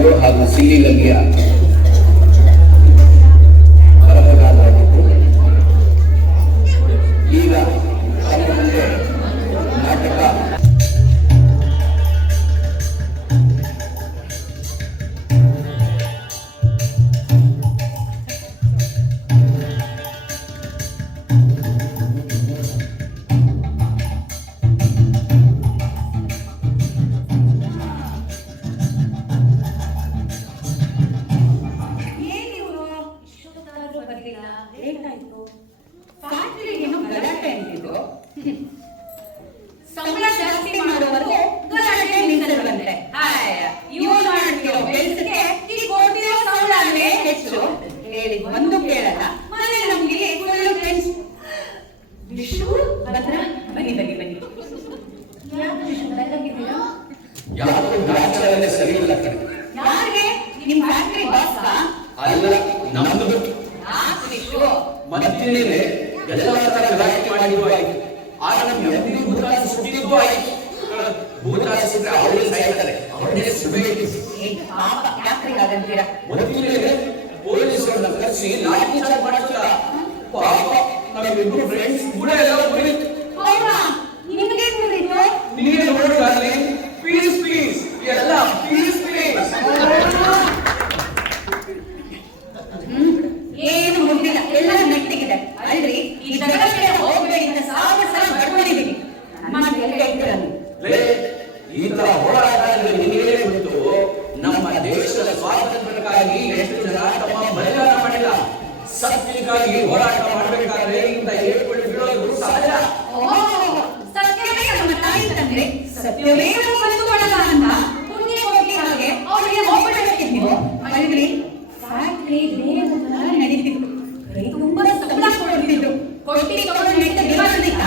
ಬರಹಗಾರರು ಹಾಗೂ ಸಿಲ್ಲಿಗಲ್ಲಿಯ ಬರಹಗಾರರಾಗಿದ್ದು ಈಗ ತಮ್ಮ ಮುಂದೆ ನಾಟಕ ಸಂಬಳ ಜಾಸ್ತಿ ಮಾಡುವವರೆಗೂ ಗಲಾಟೆ ನಿಂತಿರುವಂತೆ. ಇವು ಮಾಡ್ತಿರೋ ಕೆಲಸಕ್ಕೆ ಈ ಕೊಡ್ತಿರೋ ಸಂಬಳವೇ ಹೆಚ್ಚು. ಹೇಳಿ ಒಂದು ಕೇಳಲ್ಲ. ಮನೆ ನಮ್ಗೆ ಫುಲ್ ಫ್ರೆಂಡ್ಸ್. ವಿಶು ಭದ್ರ ಬನ್ನಿ ಬನ್ನಿ ಬನ್ನಿ. ಯಾಕೆ ವಿಶು ಬರಲಾಗಿದ್ದೀರಾ? ಯಾಕೋ ಗ್ರಾಚಾರನೇ ಸರಿ ಇಲ್ಲ ಕಣೆ. ಯಾರಿಗೆ? ನಿಮ್ಮ ಫ್ಯಾಕ್ಟರಿ ಬಾಸ್ ಅಲ್ಲ, ನಮ್ದು. ಯಾಕೆ ವಿಶು? ಮಧ್ಯೆ ಎಲ್ಲ ತರ ಗಲಾಟೆ ಮಾಡಿದ್ರು ಆಯ್ತು. ಆಗ ನಮ್ಮ ಎಂದಿಗೂ ಭೂತಾಸ ಸುಟ್ಟಿದ್ದು ಆಯ್ತು. ಭೂತಾಸ ಸುಟ್ಟರೆ ಅವರೇ ಸಾಯ್ತಾರೆ, ಅವರೇ ಸುಡಬೇಕು. ಪಾಪ ಯಾಕ್ರಿಗಾಗಂತೀರಾ? ಮಧ್ಯೆ ಪೊಲೀಸರನ್ನ ಕರೆಸಿ ಲಾಠಿ ಚಾರ್ಜ್ ಮಾಡ್ತಿಲ್ಲ. ಪಾಪ ನಮ್ಮಿಬ್ರು ಫ್ರೆಂಡ್ಸ್ ಕೂಡ ಎಲ್ಲ ಮುಗಿತು. ಹೌದಾ? ನಿಮಗೆ ಮುಗಿತು? ನೀವೇ ನೋಡಿದ್ರೆ ಪೀಸ್ ಪೀಸ್ ಎಲ್ಲ ಪೀಸ್ ಪೀಸ್. ಏನು ಮುಗಿದಿಲ್ಲ, ಎಲ್ಲ ನೆಟ್ಟಿಗಿದೆ ಅಲ್ರಿ. ಈ ಜಗತ್ತಿಗೆ ಹೋಗ್ಬೇಡಿ ಅಂತ ಸಾವಿರ ಸಲ ಬಡ್ಕೊಂಡಿದ್ದೀನಿ. ಈ ತರ ಹೋರಾಟದಲ್ಲಿ ನಿಮಗೆ ಗೊತ್ತು, ನಮ್ಮ ದೇಶದ ಸ್ವಾತಂತ್ರ್ಯಕ್ಕಾಗಿ ಎಷ್ಟು ಜನ ತಮ್ಮ ಬಲಿದಾನ ಮಾಡಿಲ್ಲ. ಸತ್ಯಕ್ಕಾಗಿ ಹೋರಾಟ ಮಾಡಬೇಕಾದ್ರೆ ಇಂಥ ಏರ್ಪಡಿ ಬಿಡೋದು ಸಹಜ. ಸತ್ಯವೇ ನಮ್ಮ ತಾಯಿ ತಂದೆ, ಸತ್ಯವೇ ಬಂಧುಗಳಲ್ಲ ಅಂತ ಪುಣ್ಯ ಹೋಗಿ ಹಾಗೆ ಅವರಿಗೆ ಹೋಗ್ಬಿಡಬೇಕಿತ್ತು ನೀವು ಅಲ್ರಿ. ಫ್ಯಾಕ್ಟ್ರಿ ನಡೀತಿತ್ತು, ಕೈ ತುಂಬಾ ಸಂಬಳ ಕೊಡ್ತಿದ್ರು. ಕೊಟ್ಟಿ ತಗೊಂಡು ನಡೀತಾ ವಿವಾದನಿಕ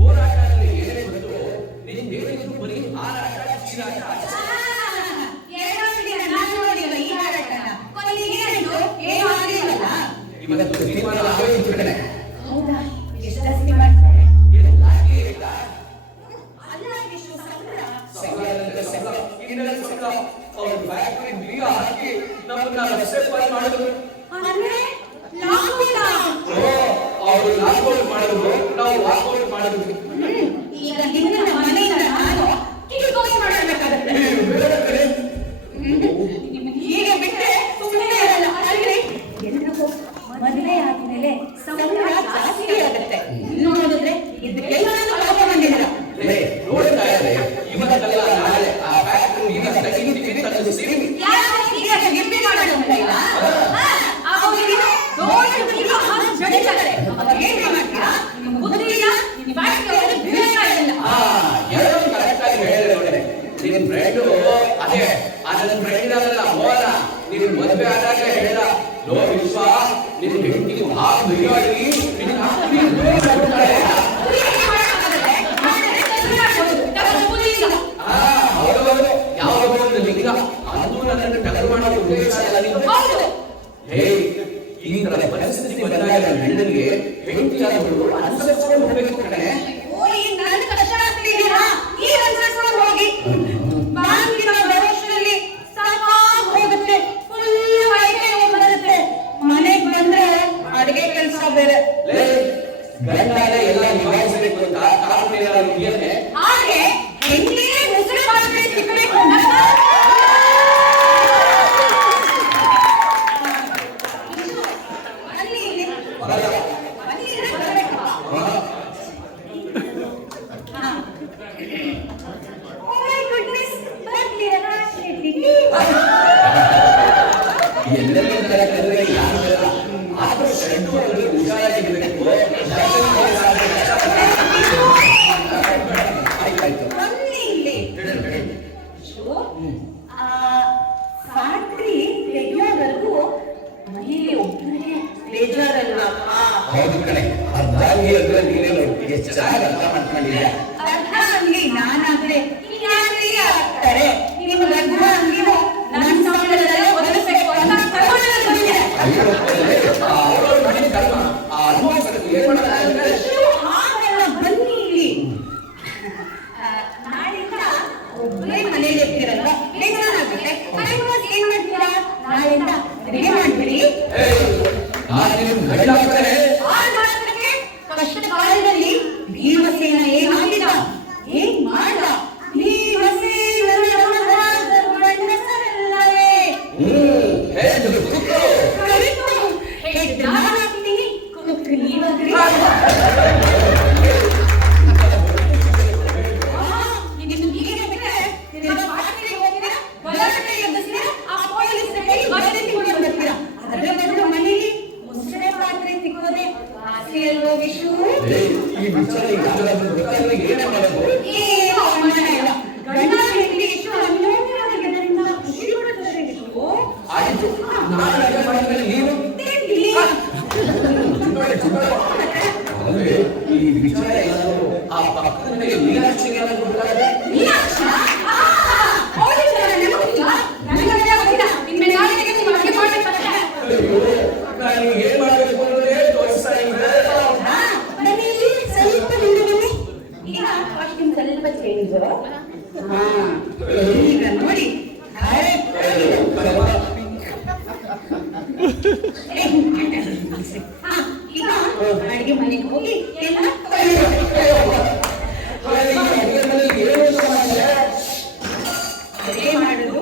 ಹೋರಾಟದಲ್ಲಿ ಏನೇ ಗೊತ್ತು, ನಿಮ್ಗೆ ಬರೀ ಹಾರಾಟ ಚೀರಾಟ. ಇವತ್ತು ತೀರ್ಮಾನ ಆಗೋಯ್ತು ಕಣೆ. ಹೌದಾ? ಎಷ್ಟು ಜಾಸ್ತಿ ಮಾಡ್ತಾರೆ? ಅವ್ರ ಫ್ಯಾಕ್ಟರಿ ಬೀಗ ಹಾಕಿ ನಮ್ಮನ್ನ ರೆಸ್ಪೆಕ್ಟ್ ಮಾಡಿದ್ರು. ಅವರು ಲಾಕ್ಔಟ್ ಮಾಡಿದ್ರು, ನಾವು ವಾಕೌಟ್ ಮಾಡಿದ್ವಿ. ಈಗ ನಿನ್ನ ಮನೆಯಿಂದ ನಾನು ಕಿರಿಕೋಸಿ ಮಾಡಬೇಕಾಗುತ್ತೆ. ಹೀಗೆ ಬಿಟ್ಟರೆ ಸುಮ್ಮನೆ ಇರಲ್ಲ ಅಲ್ರಿ. ಎಲ್ರಿಗೂ ಮದುವೆ ಆದ್ಮೇಲೆ ಸಂಬಳ ಜಾಸ್ತಿ ಆಗುತ್ತೆ. ನೋಡಿದ್ರೆ ಇದಕ್ಕೆಲ್ಲ ಬಂದಿಲ್ಲ. ನೋಡ್ತಾ ಇದ್ದಾರೆ, ಇವತ್ತಲ್ಲ ನಾಳೆ ಆ ಫ್ಯಾಕ್ಟರಿ ಈಗ ತೆಗೆದು ತಂದು ಸೇರಿ ಗಿಂಪಿ ಮಾಡೋದು ಅಂತ ಇಲ್ಲ. ನಿನ್ನ ಫ್ರೆಂಡು ಅದೇ ನನ್ನ ಫ್ರೆಂಡ್ ಅಲ್ಲ ಮೋಹನ, ನಿನ್ನ ಮದುವೆ ಆದಾಗ ಹೇಳ ಲೋ ವಿಶ್ವ, ನಿನ್ನ ಹೆಂಡತಿಗೆ ಹೌದೌದು, ಯಾವುದೋ ಒಂದು ಲಿಂಗ ಅದು ನನ್ನನ್ನು ಟಗರು ಮಾಡೋ ಉದ್ದೇಶ ಅಲ್ಲ. ಹೇ, ಈ ತರ ಪರಿಸ್ಥಿತಿ ಬಂದಾಗ ನನ್ನ ಹೆಂಡನಿಗೆ ಹೆಂಡತಿಯಾದವರು ಅನುಸರಿಸಿಕೊಂಡು ಹೋಗಬೇಕು ಕಣೆ. ಮನೆಗೆ ಬಂದ್ರೆ ಅಡಿಗೆ ಕೆಲಸ ಬೇರೆ. ಗಂಡಾಲೆ ಎಲ್ಲ ನಿಭಾಯಿಸಬೇಕು ಅಂತ ಕಾನೂನಿನ ಹಾಗೆ ಹೆಂಗಿಗೆ ಮುಸುರೆ ಪಾತ್ರೆ ಸಿಗಬೇಕು. ಫ್ಯಾಕ್ಟ್ರಿ ತೆಗೆಯೋವರೆಗೂ ಮಹಿಳೆ ಒಬ್ಬರಿಗೆ ಬೇಜಾರಲ್ಲಪ್ಪ. ಹೌದು ಕಣೆ, ಅರ್ಧಾಂಗಿ ಅಂದ್ರೆ ನೀನೇ ಚೆನ್ನಾಗಿ ಅರ್ಥ ಮಾಡ್ಕೊಂಡಿದ್ಯಾ. ಅರ್ಧಾಂಗಿ ನಾನಾದ್ರೆ ಯಾರೇ ಆಗ್ತಾರೆ. ನಿಮ್ಮ ಅರ್ಧಾಂಗಿನೂ ನನ್ನ ಸಂಬಳದಲ್ಲೇ ಒದಗಿಸಬೇಕು ಅಂತ ಬಂದಿದೆ. ಹಾಗೆಲ್ಲ ಬನ್ನಿ ಇಲ್ಲಿ. ನಾಳಿಂದ ಒಬ್ಬರೇ ಮನೇಲಿ ಇರ್ತೀರಲ್ಲ, ಬೇಜಾರಾಗುತ್ತೆ. ಏನಾಗ್ತಾರೆ? ಮಾತ್ರಕ್ಕೆ ಕಷ್ಟ ಕಾಲದಲ್ಲಿ ಭೀಮಸೇನ ಏನಾಗಿದ್ದ, ಏನ್ ಮಾಡ್ದ? ಭೀಮಸೇನನ ಗಂಡಸರಲ್ಲವೇ ಹೇಳಿದ್ರು ಈ ವಿಚಾರ ಏನೇ ಮಾಡೋದು? ಆಯ್ತು, ನಾನು ಅಡುಗೆ ಮಾಡಿದ್ರೆ ನೀನು ಅಂದ್ರೆ ಈ ವಿಚಾರ ಏನಾದ್ರು ಆ ಪಕ್ಕದ ಮನೆಗೆ ಮೀನಾಕ್ಷಿಗೆ ಏನಾದ್ರು ಗೊತ್ತಾದ್ರೆ ನಾನು ಏನ್ ಮಾಡ್ಬೇಕು ಅನ್ನೋದೇ ತೋರಿಸ್ತಾ ಇದ್ರೆ ಈಗ ನೋಡಿ ಈಗ ಅಡಿಗೆ ಮನೆಗೆ ಹೋಗಿ ಎಲ್ಲ ಅಡಿಗೆ ಮಾಡುದು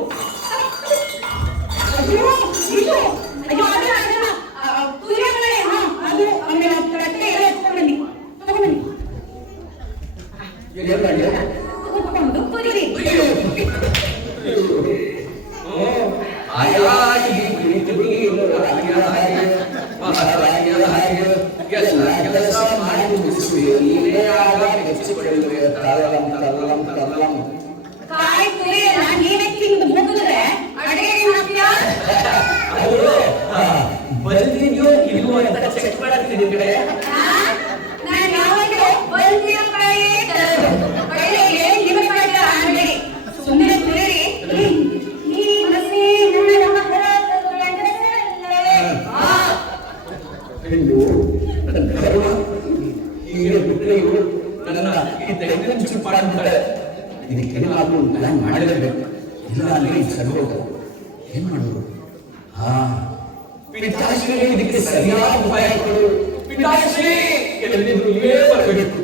ಅದು ಆಮೇಲೆ ತಟ್ಟೆ ಎಲ್ಲ ತಗೊಂಡು ಕೂತ್ಕೊಂಡು ಕುದಿರಿ. ಕಾಯಿ ತುರಿಯಲ್ಲ, ನೀವೇ ತಿಂದು ಮುಗಿದ್ರೆ ಅಡಿಗೆ ಮಾಡ್ತೀಯಾ? ಬಂದಿದ್ಯೋ ಇಲ್ವೋ ಅಂತ ಚೆಕ್ ಮಾಡಾಕ್ತಿದ್ದೀನಿ ಕಡೆ. ನಾನು ಯಾವಾಗಲೂ ಬಂದಿರೋ ಕಾಯಿ ತರೋದು. ಒಳ್ಳೆಗೆ ನಿಮ್ಮ ಕಾಯಿ ಆಗಬೇಡಿ, ಸುಮ್ಮನೆ ತುರಿರಿ. ನನ್ನ ಈ ತೆಗೆದ ಚುಚ್ಚು ಮಾಡ್ತಾರೆ. ಇದಕ್ಕೇನಾದ್ರೂ ನಾನು ಮಾಡಲೇಬೇಕು, ಇಲ್ಲ ಅಂದ್ರೆ ಸರಿಯೋದು. ಏನ್ ಮಾಡೋದು? ಪಿತಾಶ್ರೀ ಇದಕ್ಕೆ ಸರಿಯಾದ ಉಪಾಯ ಕೊಡು. ಪಿತಾಶ್ರೀ ಎಲ್ಲಿದ್ರು ಇವೇ ಬರಬೇಕು.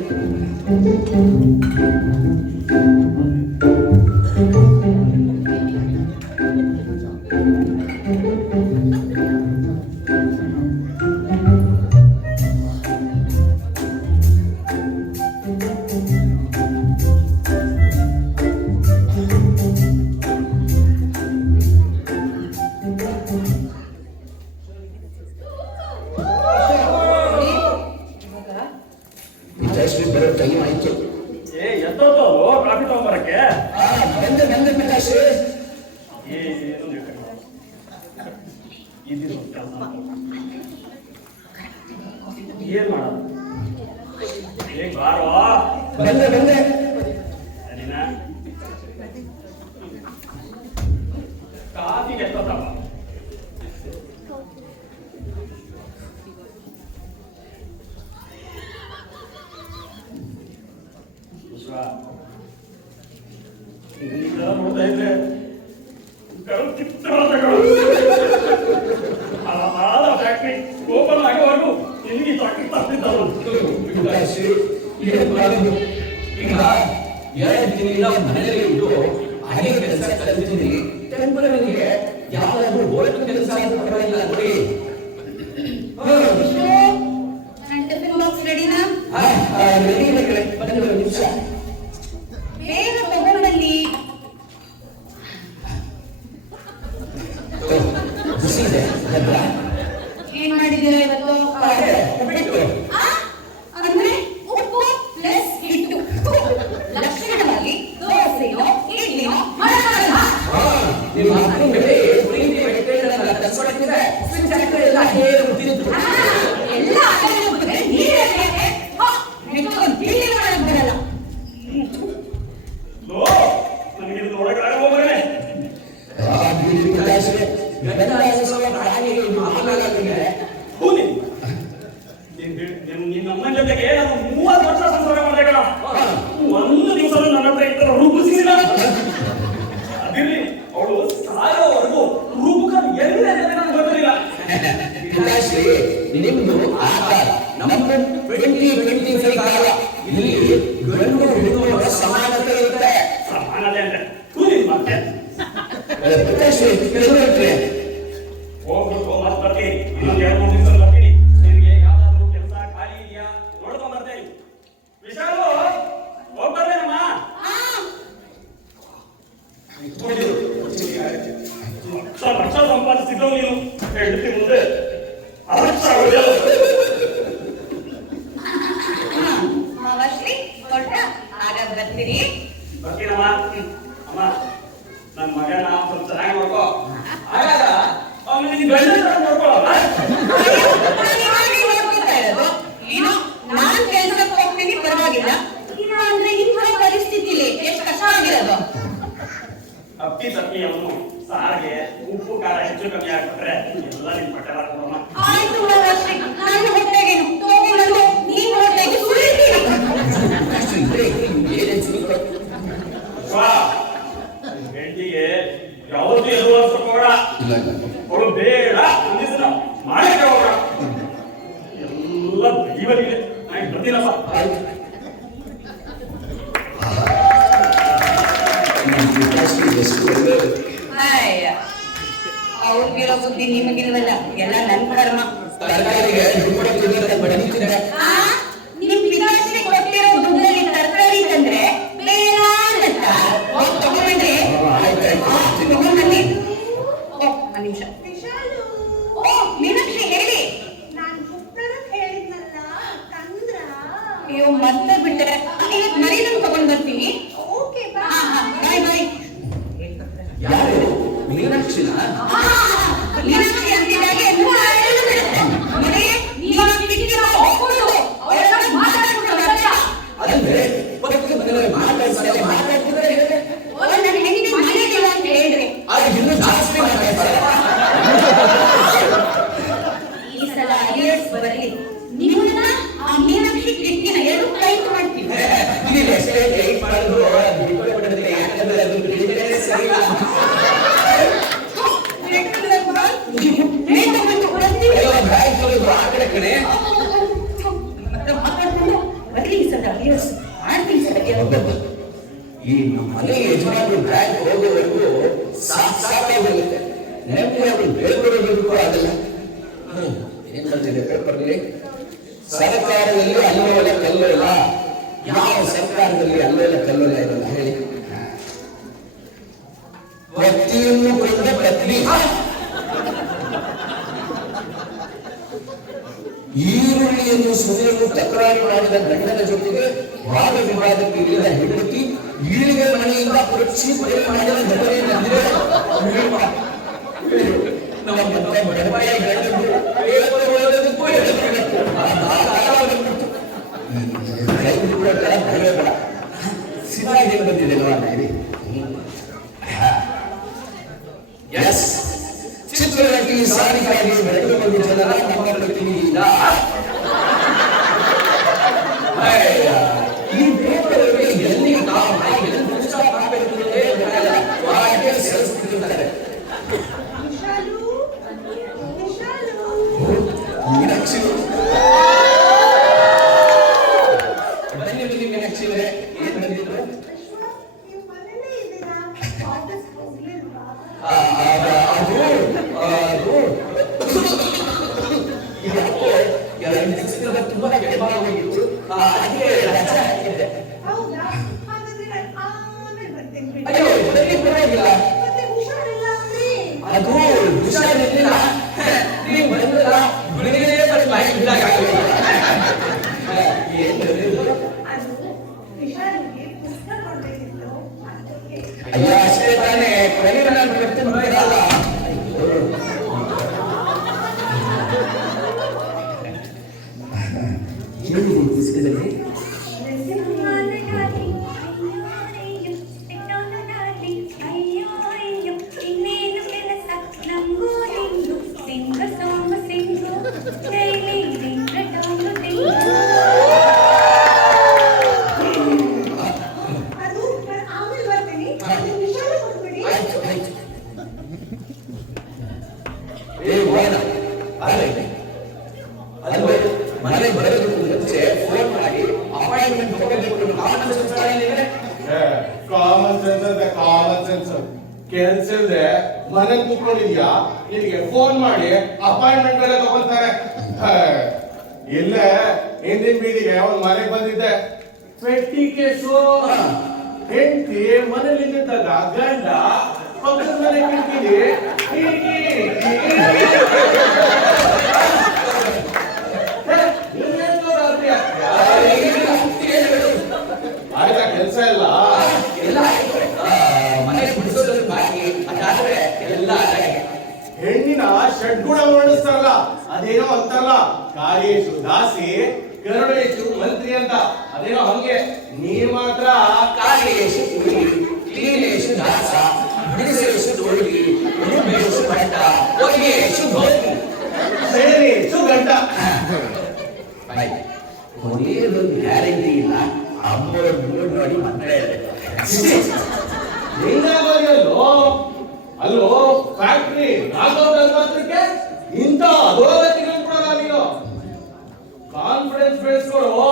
ಪಿತಾಶ್ರೀ ಬರೋ ಟೈಮ್ ಆಯ್ತು. ಕಾಫಿ ತಗೊಂಬರಕ್ಕೆ ಬಂದೆ ಪಿತಾಶ್ರೀ. ಏನ್ ಮಾಡೋದು? ಹೇಗ್ ಬಾರೋ ಬಂದೆ ಕಾಫಿಗೆ ಎಷ್ಟೊತ್ತವ? ಈಗ ನೋಡ್ತಾ ಇದ್ರೆ ಚಿತ್ರಗಳು ಆದ ಫ್ಯಾಕ್ಟ್ರಿ ಓಪನ್ ಆಗೋವರೆಗೂ ನಿನಗೆ ತೊಟ್ಟಿ ತಪ್ಪಿದ್ದವರು. ಈಗ 2 ದಿನದಿಂದ ಮನೆಯಲ್ಲಿ ಇದ್ದು ಅಡಿಗೆ ಕೆಲಸ ಕಲಿತಿದ್ದೀನಿ. ಟೆಂಪರರಿಗೆ ಯಾವ್ದಾದ್ರು ಹೋಟೆಲ್ ಕೆಲಸ ಆದ್ರೂ ಪರವಾಗಿಲ್ಲ ನೋಡಿ. ರೆಡಿನಾ? ರೆಡಿ ಇದೆ ಕಡೆ. ಬಂದು 1 ನಿಮಿಷ ಬೇಗ ತಗೊಂಡಲ್ಲಿ. ಬಿಸಿ ಇದೆ. ಏನ್ ಮಾಡಿದ್ದೀರಾ ಇವತ್ತು? ಅಂದ್ರೆ ಉಪ್ಪು ಪ್ಲಸ್ ಹಿಟ್ಟು. ಲಕ್ಷಣವಾಗಿ ದೋಸೆಯೋ ಇಡ್ಲಿಯೋ ಮಾಡಲ್ಲ. ನಿಮ್ಮ ಅಪ್ಪನ ಮೇಲೆ ಪ್ರೀತಿ ವೆಂಕಟೇಶನ ಕನ್ಸೊಳ್ಳಿದ್ರೆ ಸ್ವಿಚ್ ಹಾಕಿದ್ರೆ ಎಲ್ಲ ಹೇಗೆ ಗೊತ್ತಿತ್ತು. ಎಲ್ಲ ಅದನ್ನ ಮುಗಿದ್ರೆ ನೀರೇ ನೆಟ್ಕೊಂಡು ತಿಳಿ ಮಾಡಕ್ ಬರಲ್ಲ. ನನಗೆ ಇದು ಒಳಗಡೆ ಹೋಗ್ರೆ ಪಿತಾಶ್ರೀ ಗಂಡಾಯಿಸುವ ರಾಣಿಗೆ ಮಾತನಾಡಲಿಕ್ಕೆ ಹೂನಿ ನಿಮ್ದು ಆಕಾರ, ನಮ್ದು 2025 ಕಾಲ. ಇಲ್ಲಿ ಗಂಡು ಹೆಣ್ಣು ಸಮಾನತೆ ಇರುತ್ತೆ. ಸಮಾನತೆ ಅಂದ್ರೆ ಕೂಲಿ ಮತ್ತೆ ಹೋಗ್ಬಿಟ್ಟು ಮತ್ತೆ ಬರ್ತೀನಿ. ಇನ್ನೊಂದು 2-3 ದಿವಸ ಬರ್ತೀನಿ. ನಿಮಗೆ ಯಾವ್ದಾದ್ರು ಕೆಲಸ ಖಾಲಿ ಇದೆಯಾ ನೋಡ್ಕೊಂಡ್ ಬರ್ತೇನೆ. ವಿಶಾಲು ಹೋಗ್ಬರ್ಲೇನಮ್ಮ? ಲಕ್ಷ ಸಂಪಾದಿಸಿದ್ದು ನೀನು ಹೆಂಡತಿ ಮುಂದೆ ಮಾವಶ್ರೀ ಹೊರಟ ಆಗ ಬರ್ತೀರಿ. ಬರ್ತೀನಮ್ಮ. ಅಮ್ಮ ನನ್ನ ಮಗನ ಸ್ವಲ್ಪ ಚೆನ್ನಾಗಿ ನೋಡ್ಕೋ. ಆಗಾಗ ಅವನು ನಿನ್ ಗಂಡ ನೋಡ್ಕೊಳ್ಳಲ್ಲ. ಏನೋ ನಾನ್ ಕೆಲ್ಸಕ್ಕೆ ಹೋಗ್ತೀನಿ, ಪರವಾಗಿಲ್ಲ. ಇಲ್ಲ ಅಂದ್ರೆ ಇಂಥ ಪರಿಸ್ಥಿತಿಲಿ ಎಷ್ಟು ಕಷ್ಟ ಆಗಿರೋದು. ಅಪ್ಪಿ ತಪ್ಪಿ ಅವನು ಸಾರಿಗೆ ಉಪ್ಪು ಖಾರ ಹೆಚ್ಚು ಕಮ್ಮಿ ಆಗ್ಬಿಟ್ರೆ ಎಲ್ಲ ನಿನ್ ಪಟ್ಟೆ ಹಾಕೋಮ್ಮ. ಆಯ್ತು ಮಾವಶ್ರೀ, ನನ್ನ ಹೊಟ್ಟೆಗೆ ತಗೊಂಡು ನೀನ್ ಹೊಟ್ಟೆಗೆ ಸುರಿತೀರಿ. ಹೆಂಡಿಗೆ ಯಾವತ್ತೂ ಎದುರು ಬೇಡ, ಅವಳು ಬೇಡ ಅಂದಿದ್ದ ಮಾಡಕ್ಕೆ ಹೋಗೋಣ. ಎಲ್ಲ ಬೈಬಲಿಗೆ ನಾನು ಬರ್ತೀನಪ್ಪ. ಅವ್ರಿಗಿರೋ ಬುದ್ಧಿ ನಿಮಗಿಲ್ವಲ್ಲ, ಎಲ್ಲ ನನ್ ಕರ್ಮ. ನಿಮ್ ಪಿತಾಶ್ರೀ ಕೊಟ್ಟಿರೋ ದುಡ್ಡಲ್ಲಿ ತರಕಾರಿ ತಂದ್ರೆ ಬೇಡ ಅಂತ ತಗೊಂಡ್ರೆ ತಗೊಂಡ್ಬನ್ನಿ. ಒಂದ್ ನಿಮಿಷ. ಓ ಮೀನಾಕ್ಷಿ ಹೇಳಿ. ಅಯ್ಯೋ ಮತ್ತೆ ಬಿಟ್ಟರೆ ಮರಿನೂ ತಗೊಂಡ್ ಬರ್ತೀನಿ. ಬಾಯ್ ಬಾಯ್. ಮೀನಾಕ್ಷಿನ ಮೀನಾಕ್ಷಿ ಅಂತಿದ್ದಾಗೆ ಅದಂದ್ರೆ ಪಕ್ಕಕ್ಕೆ ಬಂದವರೆ ಮಾತಾಡ್ತಾರೆ ನನ್ನ ಹೆಂಡತಿ ಮನೆಯಲ್ಲಿಲ್ಲ ಅಂತ ಹೇಳ್ರಿ. ಅದು ಇನ್ನೂ ಜಾಸ್ತಿ ಮಾತಾಡ್ತಾರೆ. ಈ ಸಲ ಐಎಎಸ್ ಬರಲಿ, ನಿಮ್ಮನ್ನ ಆ ಮೀನಾಕ್ಷಿ ಕಿಟ್ಟಿನ 2 ಕೈ ಮಾಡ್ತೀನಿ. ಇಲ್ಲಿ ಎಷ್ಟೇ ಟೈಟ್ ಮಾಡಿದ್ರು ಬಿಟ್ಕೊಡೆ ಬಿಡೋದಿಲ್ಲ. ಯಾಕಂದ್ರೆ ಅದು ಬಿಡಿದ್ರೆ ಸರಿ ಇಲ್ಲ. ಆ ಕಡೆ ಕಡೆ ಬರ್ಲಿ ಈ ಸಲ ಐಎಎಸ್ ಮಾಡ್ತೀನಿ ಸರ್. ಈ ನಮ್ಮ ಮನೆ ಯಜಮಾನರು ಬ್ಯಾಂಕ್ ಹೋಗೋವರೆಗೂ ಸಾಕಾಗಿ ಹೋಗುತ್ತೆ. ನೆಮ್ಮದಿ ಅವರು ಬೇರ್ಪಡೋದಕ್ಕೂ ಆಗಲ್ಲ. ಏನ್ ಬಂದಿದೆ ಪೇಪರ್ಲಿ? ಸರ್ಕಾರದಲ್ಲಿ ಅಲ್ಲೋಲ ಕಲ್ಲೋಲ. ಯಾವ ಸರ್ಕಾರದಲ್ಲಿ ಅಲ್ಲೋಲ ಕಲ್ಲೋಲ ಇರಲ್ಲ ಹೇಳಿ? ವ್ಯಕ್ತಿಯನ್ನು ಕೊಂಡ ಪತ್ನಿ ಈರುಳ್ಳಿಯನ್ನು ಸುರಿಯಲು ತಕರಾರು ಮಾಡಿದ ಗಂಡನ ಜೊತೆಗೆ ವಾದ ವಿವಾದಕ್ಕೆ ಇಳಿದ ಹೆಂಡತಿ ಈಳಿಗೆ ಮನೆಯಿಂದ ಪರೀಕ್ಷೆ ಮಾಡಿದ ಘಟನೆಯಲ್ಲಿದೆ. ನಮ್ಮ ಮತ್ತೆ ಬಡಪಾಯ ಗಂಡರು ಹೇಳೋದಕ್ಕೂ ಹೇಳಬೇಕು. ಸಿದ್ಧಾಗಿ ಬಂದಿದೆ ನೋಡಿ. ಎಸ್, ಚಿತ್ರವಾಗಿ ಸಾರಿಗಾಗಿ ಬೆಳೆದು ಬಂದ ಜನರ ನಮ್ಮ ಪ್ರತಿನಿಧಿಯಿಂದ ಈ ಪೇಪರ್ಗೆ ಎಲ್ಲಿ ನಾವು ಸೇರಿಸ್ತಿದ್ದಾರೆ. ಮೀನಾಕ್ಷಿ ಬನ್ನಿ ಮೀನಾಕ್ಷಿ ಅವರೇ, ಏನ್ ಬಂದಿದ್ರು? ಎರಡು ದಿವಸದಿಂದ ತುಂಬಾ ಕೆಳವಾಗಿತ್ತು. ಅದಕ್ಕೆ ರಜೆ ಹಾಕಿದ್ದೆ. ಅಯ್ಯೋ ಬನ್ನಿ, ಪರವಾಗಿಲ್ಲ. ಅದು ಹುಷಾರಿರ್ಲಿಲ್ಲ. ನೀವು ಬಂದಿಲ್ಲ, ಬೆಳಿಗ್ಗೆ ಬರೀ ಬಾಯಿ ಬಿಡಾಕಾಗಲ್ಲ. ಏನ್ ಬಂದಿದ್ರು? ಅಯ್ಯೋ ಅಷ್ಟೇ ತಾನೇ, ಕಲಿಯ ನಾನು ವ್ಯಕ್ತಿ ಬರೋಲ್ಲ. ಏನಿದೆ ಪುಸ್ತಕದಲ್ಲಿ? ಕೆಲ್ಸ ಇಲ್ದೆ ಮನೇಲಿ ಕೂತ್ಕೊಂಡಿದ್ಯಾ, ನಿನಗೆ ಫೋನ್ ಮಾಡಿ ಅಪಾಯಿಂಟ್ಮೆಂಟ್ ಬೇರೆ ತಗೊಂತಾರೆ. ಇಲ್ಲೇ ಹಿಂದಿನ ಬೀದಿಗೆ ಒಂದು ಮನೆಗೆ ಬಂದಿದ್ದೆ, ಪೆಟ್ಟಿ ಕೇಸು. ಹೆಂಡತಿ ಮನೇಲಿ ನಿಂತಾಗ ಗಂಡ ಪಕ್ಕದ ಮನೆ ಕಿಟಕಿಲಿ ಆಯ್ತಾ ಕೆಲ್ಸ ಇಲ್ಲ? ಎಲ್ಲ ಆಯ್ತು. ಮನೆ ಬಿಡಿಸೋದ್ರಲ್ಲಿ ಬಾಕಿ, ಅದಾದ್ರೆ ಎಲ್ಲ ಆಗಿದೆ. ಹೆಣ್ಣಿನ ಷಡ್ಗುಣ ವರ್ಣಿಸ್ತಾರಲ್ಲ, ಅದೇನೋ ಅಂತಾರಲ್ಲ, ಕಾರ್ಯೇಶು ದಾಸಿ ಕರುಣೇಶು ಮಂತ್ರಿ ಅಂತ. ಅದೇನೋ ಹಂಗೆ ನೀನ್ ಮಾತ್ರ ಕಾರ್ಯೇಶು ಕೂಲಿ, ಕ್ಲೀನೇಶು ದಾಸ, ಬಿಡಿಸೇಶು ದೋಡಿ, ಉಡುಪೇಶು ಭಟ್ಟ, ಒಗೆಯೇಶು ಧೋತಿ, ಸೇರೇಶು ಗಂಟ. ಕೊನೆಯದೊಂದು ಗ್ಯಾರಂಟಿ ಇಲ್ಲ. ಅಮ್ಮೋರ ಮೂರು ನೋಡಿ ಮಾತಾಡ ಹೆಂಗಾಗೋದಿಯಲ್ಲೋ ಅಲ್ಲೋ ಫ್ಯಾಕ್ಟ್ರಿ ಮಾತ್ರಕ್ಕೆ ಇಂಥ ಅಧೋಗತಿಗಳು ಕೊಡಲ್ಲ ನೀನು. ಕಾನ್ಫಿಡೆನ್ಸ್ ಬೆಳೆಸ್ಕೊಳ್ಳೋ.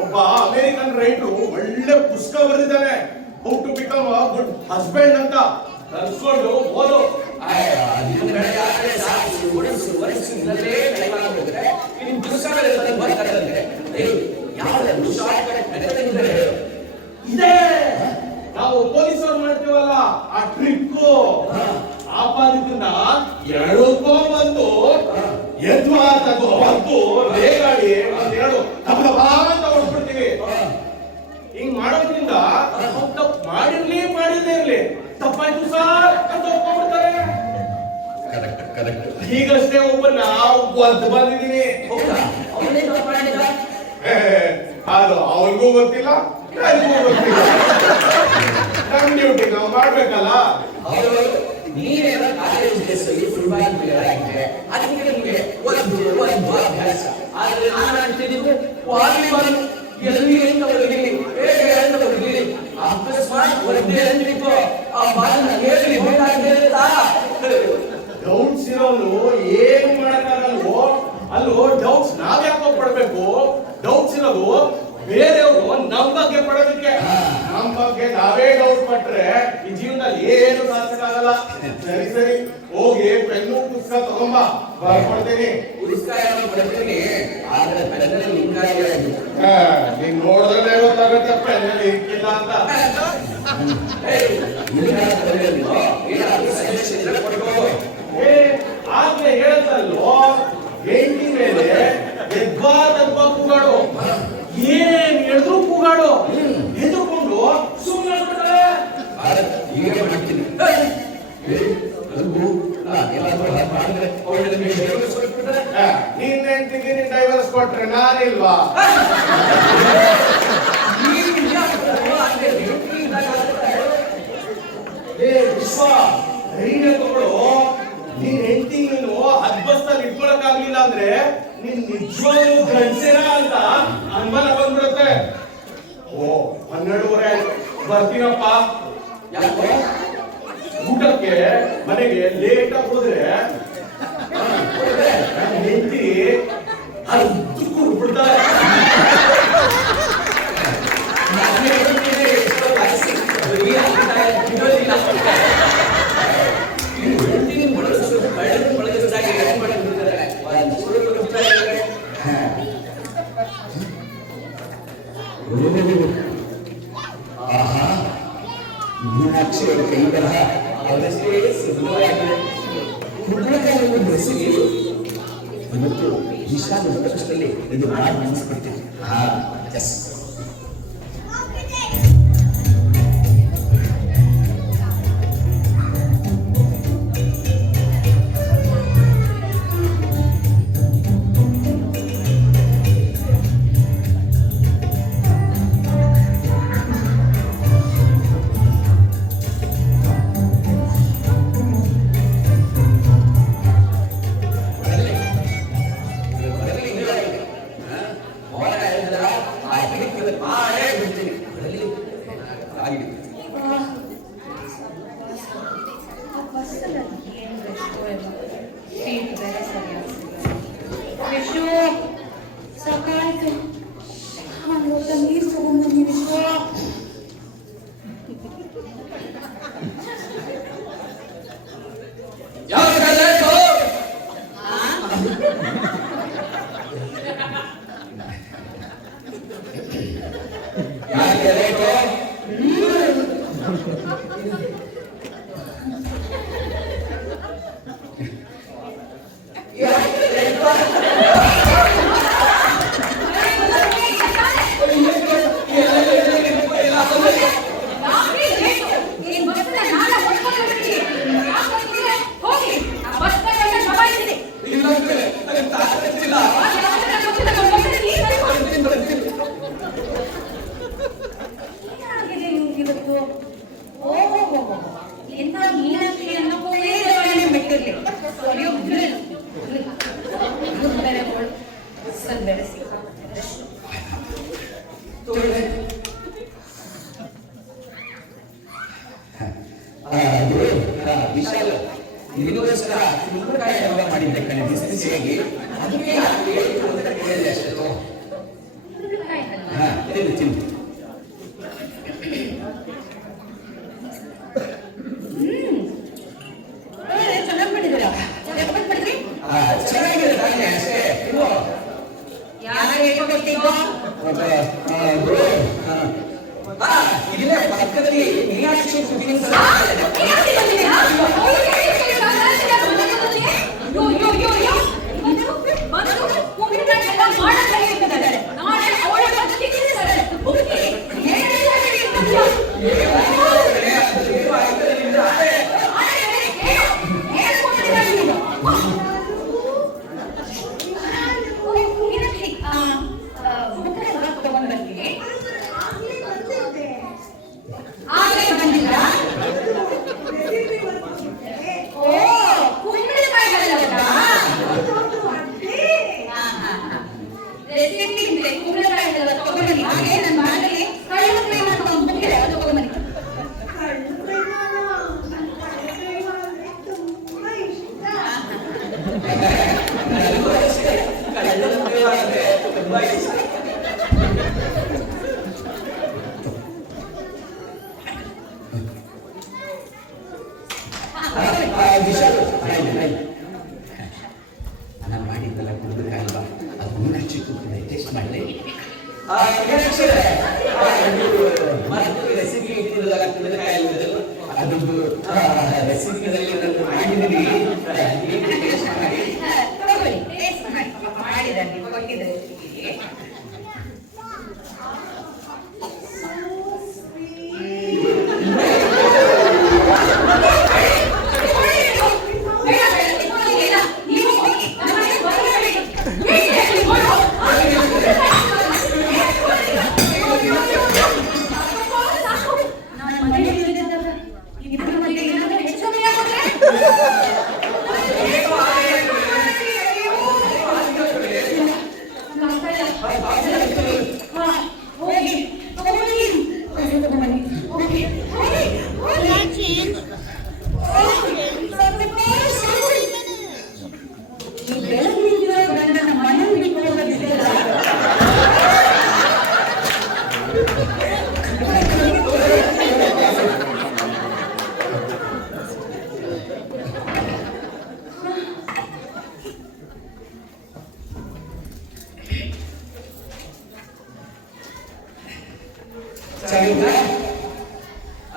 ಒಬ್ಬ ಅಮೆರಿಕನ್ ರೈಟರು ಒಳ್ಳೆ ಪುಸ್ತಕ ಬರೆದಿದ್ದಾನೆ, how to become a good husband ಅಂತ. ಕಲ್ಸ್ಕೊಂಡು ಓದು. ಇದೆ ನಾವು ಪೊಲೀಸರು ಮಾಡ್ತೀವಲ್ಲ ಆ ಟ್ರಿಕ್, ಆಪಾದಿತನ ಎಳ್ಕೊಂಡ್ಬಂದು ಎದ್ವಾ ತಗೊಂಡು ರೇಗಾಡಿ ಒಂದೆರಡು ತಪ್ಪ ಅಂತ ಹೊಡ್ಬಿಡ್ತೀವಿ. ಹಿಂಗ್ ಮಾಡೋದ್ರಿಂದ ತಪ್ಪು ಮಾಡಿಲ್ಲೇ ಇರ್ಲಿ, ತಪ್ಪಾಯ್ತು ಸಾರ್ ಅಂತ ಒಪ್ಕೊಂಡ್ಬಿಡ್ತಾರೆ. ಈಗಷ್ಟೇ ಒಬ್ಬನ ಒದ್ದು ಬಂದಿದ್ದೀನಿ. ಅದು ಅವನಿಗೂ ಗೊತ್ತಿಲ್ಲ, ನನಗೂ ಗೊತ್ತಿಲ್ಲ. ನಮ್ ಡ್ಯೂಟಿ ನಾವು ಮಾಡ್ಬೇಕಲ್ಲ. ನೀವೇನೋ ಕಾಲೇಜ್ ಡೇಸಲ್ಲಿ ಫುಟ್ಬಾಲ್ ಪ್ಲೇಯರ್ ಆಗಿದ್ರೆ ಅದಕ್ಕೆ ನಿಮಗೆ ಒಂದು ಅಭ್ಯಾಸ. ಆದ್ರೆ ನಾನು ಅಂತಿದ್ದು ವಾಲಿಬಾಲ್ ಎಲ್ಲಿ ಅಂತ ಹೊರಗಿರಿ, ಹೇಗೆ ಅಂತ ಹೊರಗಿರಿ, ಅಕಸ್ಮಾತ್ ಹೊರಗೆ ಅಂತಿತ್ತು ಆ ಬಾಲ್ ಹೇಳಿ ಹೋಗ್ತಾ ಡೌಟ್ಸ್ ಇರೋನು ಏನು ಮಾಡಕ್ಕಾಗಲ್ವೋ. ಅಲ್ಲೋ ಡೌಟ್ಸ್ ನಾವ್ಯಾಕೋ ಪಡ್ಬೇಕು? ಡೌಟ್ಸ್ ಇರೋದು ಬೇರೆಯವರು ನಮ್ ಬಗ್ಗೆ ಪಡೋದಕ್ಕೆ. ನಮ್ ಬಗ್ಗೆ ನಾವೇ ಡೌಟ್ ಪಟ್ರೆ ಈ ಜೀವನದಲ್ಲಿ ಏನು ಸಾಧಿಸಕ್ಕಾಗಲ್ಲ. ಸರಿ ಹೋಗಿ ಪೆನ್ನು ಪುಸ್ತಕ ತಗೊಂಬ, ಬರ್ಕೊಡ್ತೀನಿ. ಪುಸ್ತಕ ಬರ್ತೀನಿ, ಆದ್ರೆ ಪೆನ್ನಲ್ಲಿ ಲಿಂಗಾಯ ನೀನ್ ನೋಡಿದ್ರೆ ಗೊತ್ತಾಗುತ್ತೆ ಪೆನ್ನಲ್ಲಿ ಇಕ್ಕಿಲ್ಲ ಅಂತ. ಆಗ್ಲೇ ಹೇಳ್ತಲ್ಲೋ, ಹೆಂಡತಿ ಮೇಲೆ ಎದ್ವಾ ತದ್ವಾ ಕೂಗಾಡು, ಏನ್ ಹೇಳಿದ್ರು ಕೂಗಾಡು. ಎದ್ರುಕೊಂಡು ಸುಮ್ಮನೆ ಈಗ ಮಾಡ್ತೀನಿ. ನೀನ್ ಹೆಂಡತಿಗೆ ನೀನ್ ಡೈವರ್ಸ್ ಕೊಟ್ರೆ ನಾನಿಲ್ವಾ? ವಿಶ್ವ ಧೈರ್ಯ ತಗೊಳ್ಳೋ. ನೀನ್ ಹೆಂಡತಿ ನೀನು ಹದ್ಬಸ್ತಲ್ಲಿ ಇಟ್ಕೊಳಕ್ಕಾಗ್ಲಿಲ್ಲ ಅಂದ್ರೆ ನೀನ್ ನಿಜವಾಗ್ಲೂ ಗಂಡಸೇನ ಅಂತ ಅನುಮಾನ ಬಂದ್ಬಿಡುತ್ತೆ. ಓ 12:30 ಆಯ್ತು, ಬರ್ತೀನಪ್ಪ. ಯಾಕೋ ಊಟಕ್ಕೆ ಮನೆಗೆ ಲೇಟ್ ಆಗಿ ಹೋದ್ರೆ ಹೆಂಡತಿ ಹದ್ದು ಕೂಡ್ಬಿಡ್ತಾರೆ. ಮೀನಾಕ್ಷಿ ಅವರ ಕೈ ಬರಹ ಅವರಷ್ಟೇ ಸುಂದರವಾಗಿದೆ. ಕುಂಬಳಕಾಯಿ ಬೆಳೆಸಿಗೆ ಇವತ್ತು ವಿಶಾಲ ಪ್ರದೇಶದಲ್ಲಿ ಇದು ಮಾಡಿ ನೆನೆಸ್ಬಿಡ್ತೀನಿ. ಎಸ್ ಮಾಡಿದ್ದೆ ಕಣೆ ಬಿಸಿಯಾಗಿ ಅದಕ್ಕೆ ಯಾಕೆ ಹೇಳಿದ್ರು ಅಂತ ಕೇಳಿದೆ ಅಷ್ಟೇ. ಹಾ ತಿನ್ನು ತಿನ್ನು. ಚೆನ್ನಾಗಿ ಮಾಡಿದ್ದೀರಾ? ಎಪ್ಪತ್ತು ಮಾಡಿದ್ರಿ? ಚೆನ್ನಾಗಿದೆ ತಾನೇ ಅಷ್ಟೇ. ಯಾರು ಹೇಳ್ಕೊಟ್ಟಿದ್ದು? ಇಲ್ಲೇ ಪಕ್ಕದಲ್ಲಿ ಮೀನಾಕ್ಷಿ ಕುಕಿಂಗ್ ನಾನು ಮಾಡಿದ್ದಲ್ಲ ಕುಡಿದಕ್ಕಾಗಲ್ವಾ ಅದು ಮೀನಾಕ್ಷಿ ಕುಕ್ಕಿದೆ ಟೇಸ್ಟ್ ಮಾಡಲಿ. ರೆಸಿಪಿ ಇಟ್ಟಿದ್ದಲ್ಲ ಕುಡಿದಕ್ಕಾಗಲ್ಲ ಅದೊಂದು ರೆಸಿಪಿಗಳಲ್ಲಿ ನಾನು ಮಾಡಿದ್ದೀನಿ ಟೇಸ್ಟ್ ಮಾಡಿ ಮಾಡಿದ್ದಾರೆ ಕೊಟ್ಟಿದ್ದಾರೆ.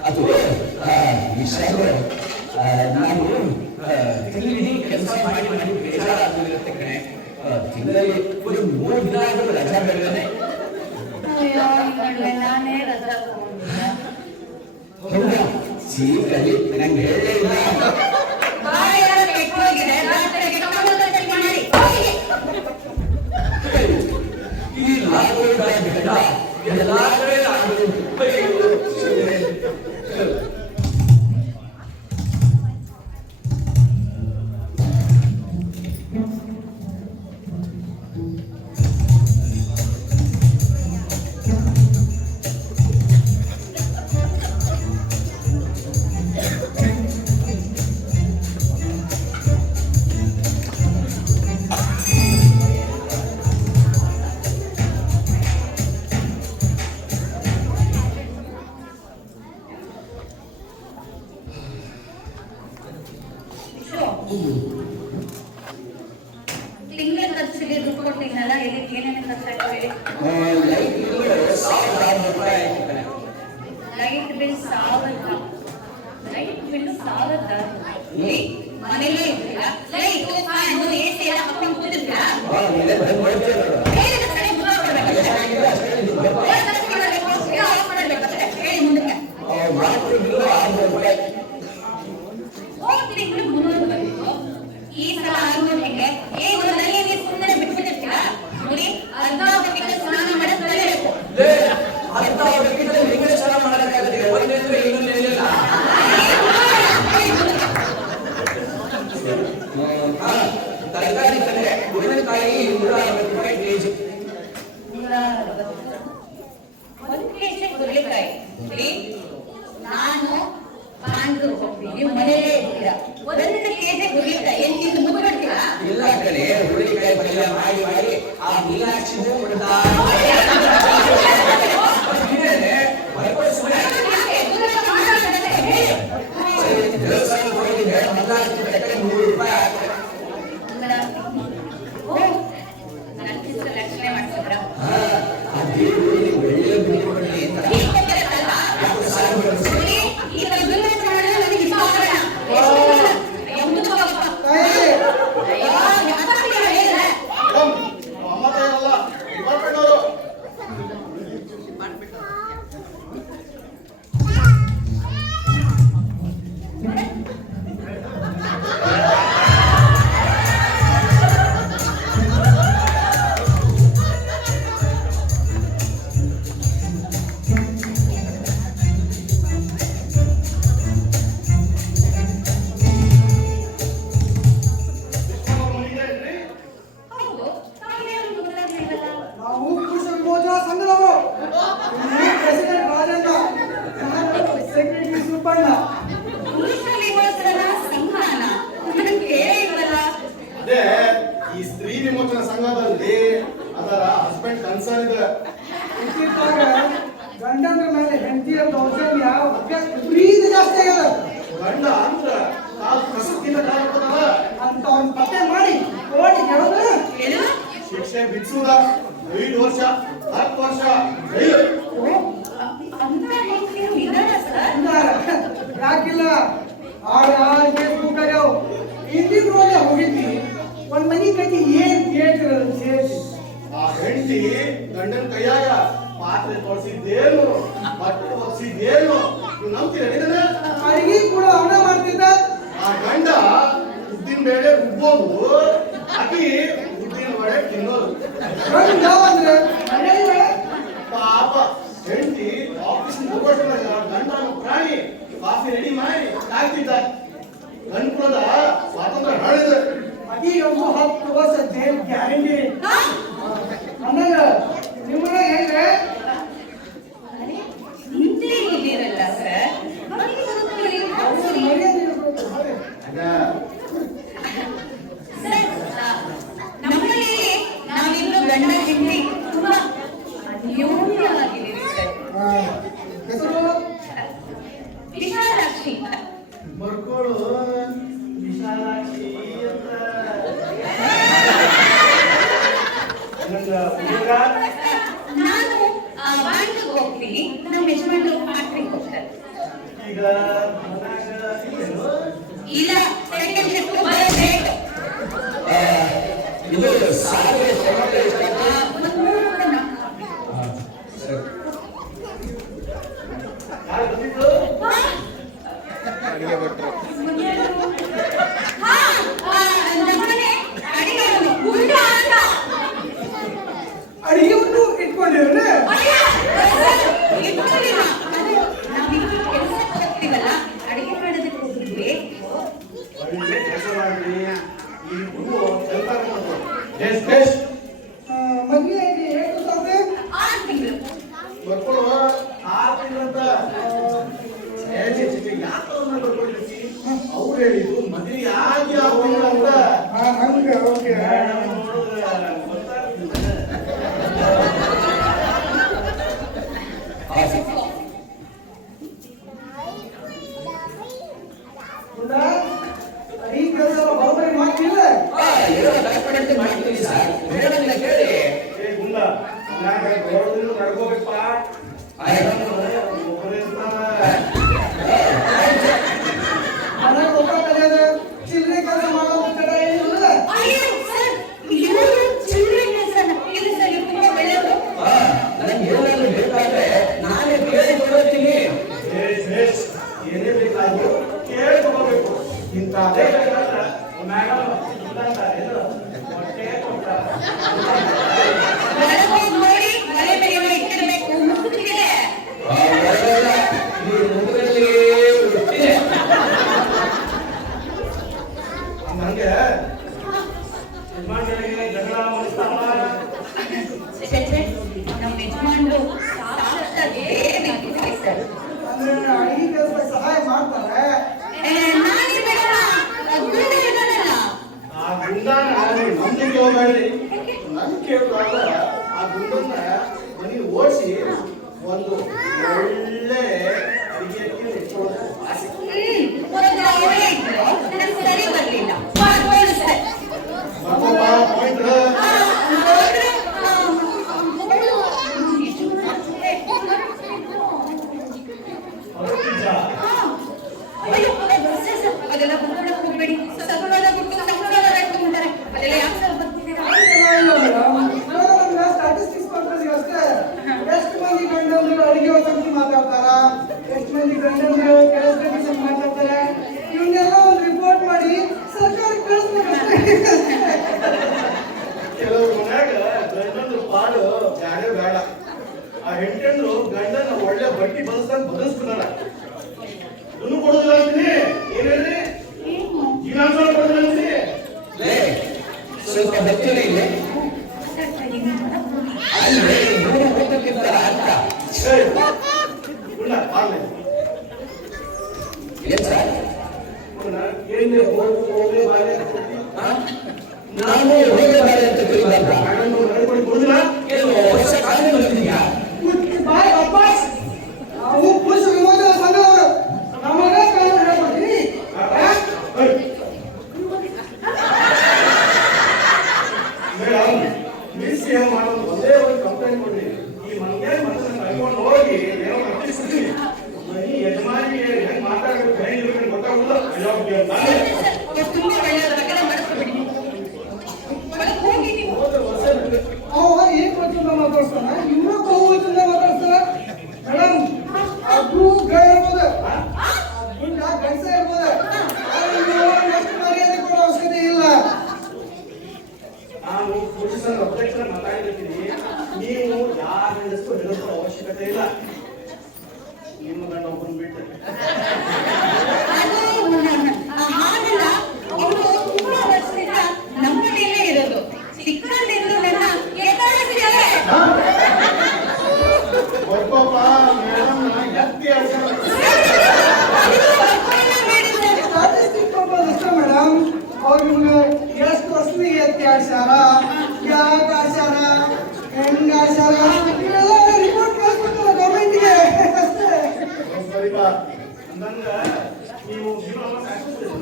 ಅದು ವಿಷಯ ನಾನು ತಿಂಗಳಲ್ಲಿ ಕೆಲಸ ಮಾಡಿ ಮಾಡಿ ಬೇಜಾರಾಗಿರುತ್ತೆ ಕಣೆ. ತಿಂಗಳಲ್ಲಿ ಒಂದು 3 ದಿನ ಆದರೂ ರಜಾ ಬೇಡನೆ. ನಾನೇ ರಜಾ ಹೌದಾ? ಸೀಕಲ್ಲಿ ನಂಗೆ ಹೇಳೇ ಇಲ್ಲ. ಈ ಲಾಭಗಳ ಬೇಡ ಎಲ್ಲ ಕಡೆ ನಾನು ತಿಂಗಳ ಖರ್ಚಿಗೆ ದುಡ್ಡು ಕೊಟ್ಟಿದ್ದಲ್ಲ, ಇದಕ್ಕೆ ಏನೇನು ಖರ್ಚಾಯ್ತು ಹೇಳಿ? ಲೈಟ್ ಬಿಲ್ 1000 ರೂಪಾಯಿ ಆಯ್ತು ಕಣೆ. Light bill 1000. Light bill 1000. ಮನೇಲೇ ಇದ್ದೀರಾ? ಲೈಟ್ ಫ್ಯಾನ್ AC ಎಲ್ಲ ಹಾಕೊಂಡು ಕೂತಿದ್ದೀರಾ? ಹೇಳಿ ಮುಂದಕ್ಕೆ. ತಿಂಗಳು 300 ಬಂದಿತ್ತು. ಈ ಸಲ 500 ಹೆಂಗೆ? ನಲ್ಲಿ ನೀವು ಸುಮ್ಮನೆ ಬಿಟ್ಬಿಟ್ಟಿರ್ತೀರಾ? ನೋಡಿ, ಅರ್ಧ ಬಕೆಟ್ ಸ್ನಾನ ಮಾಡೋದು ಕಲಿಯಬೇಕು. ಅರ್ಧ ಬಕೆಟ್ ನಿಮಗೆ ಸ್ನಾನ ಮಾಡೋಕ್ಕಾಗತ್ತೆ. ಒಂದೇಂದ್ರೆ ಇನ್ನೊಂದು ಏನಿಲ್ಲ. ತರಕಾರಿ ತಂದೆ ಉಳಿದಕಾಯಿ 160 ರೂಪಾಯಿ ಕೆಜಿ. 1 ಕೆಜಿ ಹುರುಳಿಕಾಯಿ. ನಾನು ಕಾಂಗ್ಳೂರ್ ಹೋಗ್ತೀನಿ, ನೀವು ಮನೆಯಲ್ಲೇ ಇರ್ತೀರಾ. 1 ಕೆಜಿ ಹುರುಳಿಕಾಯಿ ಎಲ್ಲಿ ತಿಂದು ಮುಗಿಬಿಡ್ತೀರಾ? ಪಲ್ಯ ಮಾಡಿ ಮಾಡಿ ಆ ಮೀನಾಕ್ಷಿಗೂ ಬಿಡ್ದ ದೇವಸ್ಥಾನಕ್ಕೆ ಹೋಗಿದ್ದೆ ಮಂಗಳಾರತಿ ಬೆಟ್ಟಕ್ಕೆ ₹100 ಹಾಕಿದೆ. ಆ ದೇವರಿಗೆ ಒಳ್ಳೆ ಬುದ್ಧಿ ಕೊಡಲಿ ಅಂತ ಈ ಸ್ತ್ರೀ ವಿಮೋಚನಾ ಸಂಘದಲ್ಲಿ ಅದರ ಹಸ್ಬೆಂಡ್ ಕನ್ಸರ್ನ್ ಇದೆ. ಗಂಡನ ಮೇಲೆ ಹೆಂಡತಿಯ ದೌರ್ಜನ್ಯ ಪ್ರೀತಿ ಜಾಸ್ತಿ ಆಗ್ಯದ. ಗಂಡ ಅಂದ್ರ ಕಾಲ್ ಕಸಕ್ಕಿಂತ ಕಾಲ ಅಂತ ಅವ್ನ ಪತ್ತೆ ಮಾಡಿ ಕೋರ್ಟ್ ಗೆಳೆದ ಶಿಕ್ಷೆ ಬಿಡಿಸುವುದ 5 ವರ್ಷ 10 ವರ್ಷ ಜೈಲು. ಯಾಕಿಲ್ಲ ಫೇಸ್ಬುಕ್ ಆಗ್ಯಾವ ಹಿಂದಿನ ಹೋಗಿದ್ವಿ ಒಂದ್ ಮನಿ ಕಟ್ಟಿ ಏನ್ ಕೇಳ್ತಿರೋದು ಸೇರಿಸಿ ಆ ಹೆಂಡತಿ ಗಂಡನ ಕೈಯಾಗ ಪಾತ್ರೆ ತೊಳಸಿದ್ದೇನು ಬಟ್ಟೆ ಒರೆಸಿದ್ದೇನು ನೀವು ನಂಬ್ತೀರ? ಅಡಿಗೆ ಕೂಡ ಅವನ ಮಾಡ್ತಿದ್ದ. ಆ ಗಂಡ ಉದ್ದಿನ ಬೇಳೆ ರುಬ್ಬೋದು, ಅಕ್ಕಿ ಉದ್ದಿನ ವಡೆ ತಿನ್ನೋದು. ಗಂಡ ಅಂದ್ರೆ ಪಾಪ ಹೆಂಡತಿ ಆಫೀಸ್ ಗಂಡ ಪ್ರಾಣಿ ಕಾಫಿ ರೆಡಿ ಮಾಡಿ ಹಾಕ್ತಿದ್ದ. ಗಂಡ ಸ್ವಾತಂತ್ರ್ಯ ಹೇಳಿದ ಅದೀಗ 10 ವರ್ಷ ಜೈಲ್ ಗ್ಯಾರಂಟಿ. ಅಂದಾಗ ನಿಮ್ಮನ್ನ ಹೆಂಗೆ ನಾವಿಬ್ರು ಗಂಡ ಹೆಂಡತಿ ತುಂಬಾ ಅನ್ಯೋನ್ಯವಾಗಿದ್ದೀವಿ ಸರ್. ಹೆಸರು ವಿಶಾಲಾಕ್ಷಿ. ಬರ್ಕೋಳು ವಿಶಾಲಾಕ್ಷಿ ಅಂತ. ನಾನು ಬ್ಯಾಂಕ್ಗೆ ಹೋಗ್ತೀನಿ, ನಮ್ಮ ಯಜಮಾನ್ರು ಫ್ಯಾಕ್ಟ್ರಿಗೆ ಹೋಗ್ತಾರೆ. ಈಗ ಇಲ್ಲ ಸೆಕೆಂಡ್ ಶಿಫ್ಟ್ ಬರಬೇಕು. ಇದು ಸಾರಿಗೆ ಯಾರು ಬಂದಿದ್ದು? ಅಡಿಗೆ ಭಟ್ರು. ಅಡಿಗೆವನ್ನು ಇಟ್ಕೊಂಡಿರೋಣ. ಅಡಿಗೆ ಮಾಡೋದಕ್ಕೆ ಹೋಗಿದ್ವಿ. ಮದ್ವೆ ಆಗಿ ಎಷ್ಟು ಸಾವಿರ? 6 ತಿಂಗಳು. ಬರ್ಕೊಳ್ಳುವ 6 ತಿಂಗಳಂತ ಅವ್ರು ಹೇಳಿದ್ರು ಮದುವೆ ಆಗಿ 6 ತಿಂಗಳು ಅಂತ. ಹಂಗೆ ಓಕೆ. ಈ ಕೆಲಸ ಬರೋಬ್ಬರಿ ಮಾಡ್ತಿಲ್ಲ. ಕಷ್ಟಪಟ್ಟಂತೆ ಮಾಡ್ತೀವಿ ಸರ್. ಹೇಳೋದಿಲ್ಲ ಕೇಳಿ. ಗುಂಡ ನಡ್ಕೋಬೇಕಪ್ಪ. ಚಿಲ್ಲರೆ ಕೆಲಸ ಮಾಡೋದು ಕಡ ಏನಿಲ್ಲ. ನನಗೆ ಏನಾದ್ರು ಬೇಕಾದ್ರೆ ನಾನೇ ಕೇಳಿ ಕೊಡುತ್ತೀನಿ. ಏನೇ ಬೇಕಾದ್ರೂ ಕೇಳಿ ತಗೋಬೇಕು. ಇಂಥದ್ದೇ ನಂಗೆ ಯಜಮಾನ್ಗಳಿಗೆ ಜಗಳ ಮಾಡಿಸ್ತಾವ. ನಮ್ಮ ಯಜಮಾನ್ರು ಅಂದ್ರೆ ಅಡಿಗೆ ಕೆಲಸ ಸಹಾಯ ಮಾಡ್ತಾರೆ. ಆ ಗುಂಡ ನಂಬಿಕೆ ಹೋಗ್ಬೇಡ್ರಿ. ನನ್ ಕೇಳಿದಾಗ ಆ ಗುಂಡನ್ನ ಮನೆಗೆ ಓಡಿಸಿ ಒಂದು ಒಳ್ಳೆ ಅಡಿಗೆ ಇಟ್ಕೊಳ್ಳೋದು ಆಸೆ. ಒಂದು ಒಳ್ಳೆ ಇದ್ರು, ನನಗೆ ಸರಿ ಬರ್ಲಿಲ್ಲ. ಮತ್ತೊಬ್ಬ point ಹೊರಟಿದ್ದ. ಅದೆಲ್ಲ ಬಿಟ್ಬಿಡಕ್ ಹೋಗ್ಬೇಡಿ. ಸಗಣದ ಬಿಟ್ಟು ಸಗಣದ ಇಟ್ಕೊಂತಾರೆ. ಅದೆಲ್ಲ ಯಾಕೆ ಸರ್ ಬರ್ತಿದ್ದೀರಾ? ಸ್ಟಾಟಿಸ್ಟಿಕ್ಸ್ ಪರ್ಪಸ್ ಅಷ್ಟೇ. ಎಷ್ಟು ಮಂದಿ ಗಂಡಂದ್ರು ಅಡಿಗೆ ಹೊಸಂತ ಮಾತಾಡ್ತಾರ, ಎಷ್ಟು ಮಂದಿ ಗಂಡಂದ್ರು ಕೆಲಸ ಮಾತಾಡ್ತಾರೆ, ಇವನ್ನೆಲ್ಲ ಒಂದು ರಿಪೋರ್ಟ್ ಮಾಡಿ ಸರ್ಕಾರಕ್ಕೆ ಕಳಿಸ್ಬೇಕಷ್ಟೇ. ಕೆಲವ್ರ ಮನ್ಯಾಗ ಗಂಡನ ಪಾಡು ಬ್ಯಾಡೇ ಬೇಡ. ಆ ಹೆಂಡಂದ್ರು ಗಂಡನ ಒಳ್ಳೆ ಬಟ್ಟಿ ಬದಸ್ದಂಗ್ ಬದಸ್ಬಿಡಲ್ಲ. ಇದನ್ನು ಕೊಡೋದಿಲ್ಲ ಅಂತೀನಿ. ಏನ್ ಹೇಳ್ರಿ? ಜೀವನಾಂಶ ಕೊಡೋದಿಲ್ಲ ಅಂತೀನಿ. ಲೇ, ಸ್ವಲ್ಪ ಬೆಚ್ಚನೆ ಇದೆ ಅಲ್ಲೇ ನೂರು ಹೋಗ್ಬೇಕಿಂತ ಅಂತ ಏಯ್, ಗುಂಡ, ಬಾರ್ಲೆ. ಏನ್ ಸರ್? ಗುಂಡ, ಏನ್ಲೆ ಹೋಗ್ಲಿ ಬಾರ್ಲೆ ಅಂತ ಕೊಡ್ತಿ? ನಾನು ಹೋಗಬಾರೆ ಅಂತ ತಿಳಿಬಾರ್ದ? ಗಂಡನ ನಡ್ಕೊಂಡು ಕೊಡುದಿಲ್ಲ? ಏನು ವರ್ಷ ಕಾಲೇ ಬಂದಿದ್ಯಾ? ಬಾಯ್ ವಾಪಸ್. ನಾವು ಪುರುಷ ವಿಮೋಚನಾ ಸಂಘದವರು. ನಮಗ ಕಾನೂನು ಹೇಳ್ಕೊಡ್ತೀನಿ. ಮೇಡಮ್, ಮಿಸ್ ಏನ್ ಮಾಡೋದು ಒಂದೇ ಒಂದು ಕಂಪ್ಲೇಂಟ್ ಕೊಡ್ರಿ. ಈ ಮಂಗ್ಯಾನ ಮಕ್ಕಳನ್ನ ಕರ್ಕೊಂಡು ಹೋಗಿ ಏನೋ ಅರ್ಪಿಸ್ತೀನಿ. ಮನೆ ಯಜಮಾನಿಗೆ ಹೆಂಗ್ ಮಾತಾಡ್ಬೇಕು ಹೆಂಗ್ ಇರ್ಬೇಕು ಗೊತ್ತಾಗುದಿಲ್ಲ. ತುಂಬಾ ಒಳ್ಳೆಯದಾಗೆಲ್ಲ ಮಾಡಿಸ್ಬಿಡಿ. ಒಳಗೆ ಹೋಗಿ ನೀವು. ಅವ ಏನ್ ಕೊಡ್ತಿಂದ ಮಾತಾಡ್ತಾನ, ಇವ್ರು ಬಹುವಚನ ಮಾತಾಡ್ತಾರ. ಮೇಡಮ್, ಅದು ಗೈ ಇರ್ಬೋದು, ಗುಂಡ ಗಂಡಸ ಇರ್ಬೋದು. ಆದ್ರೆ ನೀವು ಎಷ್ಟು ಮರ್ಯಾದೆ ಕೊಡೋ ಅವಶ್ಯಕತೆ ಇಲ್ಲ. ನಾನು ಪುರುಷರ ಅಧ್ಯಕ್ಷರ ಮಾತಾಡಿರ್ತೀನಿ. ನೀವು ಯಾರ ಹೆಸರು ಹೇಳೋ ಅವಶ್ಯಕತೆ ಇಲ್ಲ. ನಿಮ್ಮ ಗಂಡ ಒಬ್ಬನ್ ಬಿಟ್ಟು ಹಾಗಲ್ಲ, ಅವರು ತುಂಬಾ ವರ್ಷದಿಂದ ನಮ್ಮ ಮನೆಯಲ್ಲೇ ಇರೋದು. ಚಿಕ್ಕಂದಿದ್ದು ನನ್ನ ಎತ್ತಾಡಿಸಿದ್ದಾರೆ. ಒಬ್ಬೊಬ್ಬ ಮೇಡಮ್ ಎತ್ತಿ ಸ್ಟಾಟಿಸ್ಟಿಕ್ ಪರ್ಪಸ್ ಅಷ್ಟೇ ಮೇಡಮ್. ಅವ್ರು ನಿಮ್ಗೆ ಎಷ್ಟು ವರ್ಷನಿಗೆ ಎತ್ತಿ ಆಡ್ಸ್ಯಾರ, ಯಾಕೆ ಆಡ್ಸ್ಯಾರ, ಹೆಂಗ್ ಆಡ್ಸ್ಯಾರ, ಇವೆಲ್ಲ ರಿಪೋರ್ಟ್ ಕಳ್ಸ್ಬಿಡ್ತಾರ ಗೌರ್ಮೆಂಟ್ಗೆ ಅಷ್ಟೇ. ಸರಿಪ ಅಂದಂಗ ನೀವು ಜೀವನ ಸಾಕಿಸ್ತೀರಿ.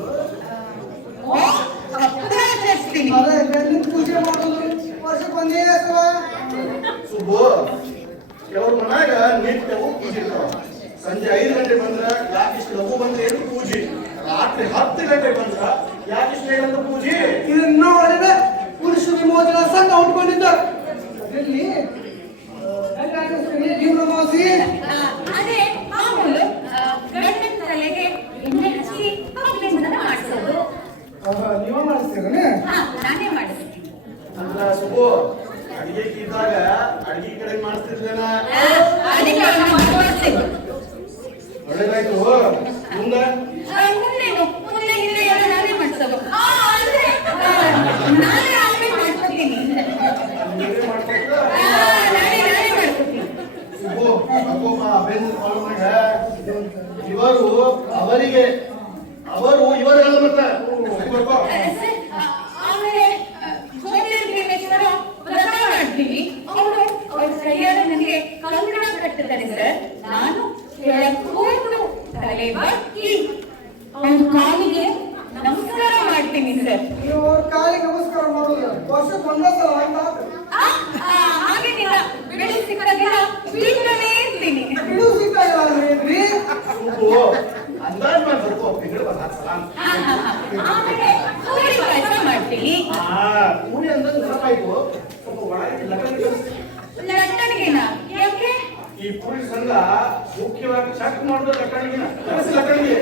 ಆಚರಿಸ್ತೀನಿ. ಅದೇ ಗಂಡನ ಪೂಜೆ ಮಾಡೋದು ವರ್ಷಕ್ಕೆ ಒಂದೇ ಸಲ. ಸುಬ್ಬು, ಕೆಲವ್ರ ಮನ್ಯಾಗ ನಿತ್ಯವೂ ಪೂಜೆ ಇರ್ತಾವ. ಸಂಜೆ 5 ಗಂಟೆ ಬಂದ್ರ ಯಾಕೆ ಇಷ್ಟು ಲಘು ಬಂದ್ರೆ ಏನು ಪೂಜೆ, ರಾತ್ರಿ 10 ಗಂಟೆ ಬಂದ್ರ ಯಾಕೆ ಇಷ್ಟು ಬೇಗ ಅಂತ ಪೂಜೆ. ಇದನ್ನ ಒಳ್ಳೆ ಪುರುಷ ವಿಮೋಚನಾ ಸಂಘ ಉಟ್ಕೊಂಡಿದ್ದ. ಅದ್ರಲ್ಲಿ ಜೀವನವಾಸಿ ಅದೇ ಮಾಮೂಲು ಗಂಡನ ತಲೆಗೆ ಎಣ್ಣೆ ಹಚ್ಚಿ ಕಬ್ಬಿಣದ ಮಾಡಿಸೋದು. ನೀವ ಮಾಡಿಸ್ತೀರನೇ? ನಾನೇ ಮಾಡಿಸ್ತೀನಿ. ಅಂದ್ರ ಸುಬ್ಬು, ಅಡಿಗೆ ಇದ್ದಾಗ ಅಡಿಗೆ ಕಡೆ ಮಾಡಿಸ್ತಿರ್ಲೇನ? ಅದಕ್ಕೆ ಅವ್ರನ್ನ ಮಾಡ್ಕೊಡ್ತೀನಿ. ಒಳ್ಳೇದಾಯ್ತು. ಮುಂದೆ ಮುಂದೇನು? ಮುಂದೆ ಹಿಂದೆ ಎಲ್ಲ ನಾನೇ ಮಾಡಿಸೋದು. ಅಂದ್ರೆ ನಾನೇ ಆಮೇಲೆ ಮಾಡ್ಕೊತೀನಿ. ನೀವೇ ಮಾಡ್ಕೊಟ್ರ? ನಾನೇ ಮಾಡ್ಕೊತೀನಿ. ಸುಬ್ಬು, ಅಪ್ಪಮ್ಮ ಬೆಂದು ಕಾಲಮ್ನಾಗ ಇವರು ಅವರಿಗೆ ಅವರು ಇವರಲ್ಲ ಮತ್ತೆ ಬರ್ಕೋ. ಆಮೇಲೆ ಜ್ಯೋತಿರ್ಲಿಂಗೇಶ್ವರ ವ್ರತ ಮಾಡ್ತೀವಿ. ಅವರು ಅವ್ರ ಕೈಯಾರೆ ನನಗೆ ಕಂಕಣ ಕಟ್ಟುತ್ತಾರೆ ಸರ್. ನಾನು ಕೆಳಕೊಂಡು ತಲೆ ಬಗ್ಗಿ ಅವ್ರ ಕಾಲಿಗೆ ನಮಸ್ಕಾರ ಮಾಡ್ತೀನಿ ಸರ್. ನೀವು ಅವ್ರ ಕಾಲಿಗೆ ನಮಸ್ಕಾರ ಮಾಡೋದು ವರ್ಷಕ್ಕೆ ಒಂದೇ ಸಲ ಅಂತ. ಹಾಗೇನಿಲ್ಲ, ಬೆಳೆ ಸಿಕ್ಕಾಗೆಲ್ಲ ಬೀಳ್ತಾನೇ ಇರ್ತೀನಿ. ಇದು ಸಿಕ್ಕಾಗಿಲ್ಲ ಅಂದ್ರೆ ಸುಬ್ಬು, ಅಂದಾಜ್ ಮಾಡಿ ಬರ್ಕೋ. ತಿಂಗಳು ಬಂದ ಸಲ ಆಮೇಲೆ ಪೂರಿ ಪಾಯಸ ಮಾಡ್ತೀನಿ. ಪೂರಿ ಅಂದಾಗ ನೆನಪಾಯ್ತು. ಸ್ವಲ್ಪ ಒಳಗೆ ಲಗ್ನ ಲಟ್ಟಣಿಗೆನ ಯಾಕೆ? ಈ ಪೂರಿ ಸಂಘ ಮುಖ್ಯವಾಗಿ ಚೆಕ್ ಮಾಡೋದು ಲಟ್ಟಣಿಗೆನ. ಕಳಿಸಿ ಲಟ್ಟಣಿಗೆ.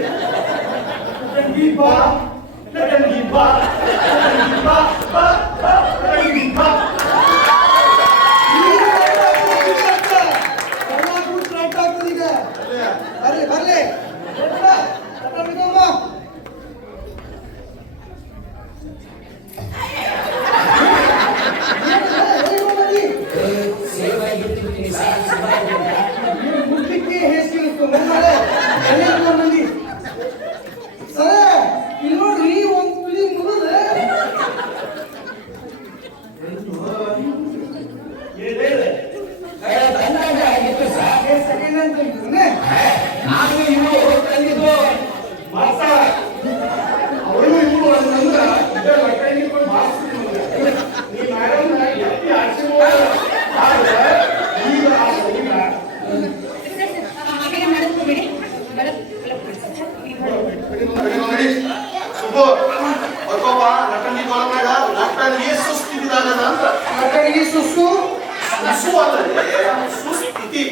ಲಟ್ಟಣಿಗೆ ಬಾ, ಲಟ್ಟಣಿಗೆ ಬಾ, ಲಟ್ಟಣಿಗೆ ಬಾ, ಬಾ, ಬಾ, ಲಟ್ಟಣಿಗೆ ಬಾ. ಎಲ್ಲ ಕೂತ್ ರೈಟ್ ಆಗ್ತದೆ ಈಗ. ಬರ್ಲಿ ಬರ್ಲಿ ಮುಟ್ಟಿಕ್ಕೆ ಹೇಸಿರುತ್ತೆ ಮಂದಿ. ಸರ ಇಲ್ಲಿ ನೋಡ್ರಿ, ಒಂದ್ ಪಿಳಿ ಮುಗಿದ ಸುಸು ಸುಸು ಅಲ್ಲದೆ ಸುಸ್ಥಿತಿ.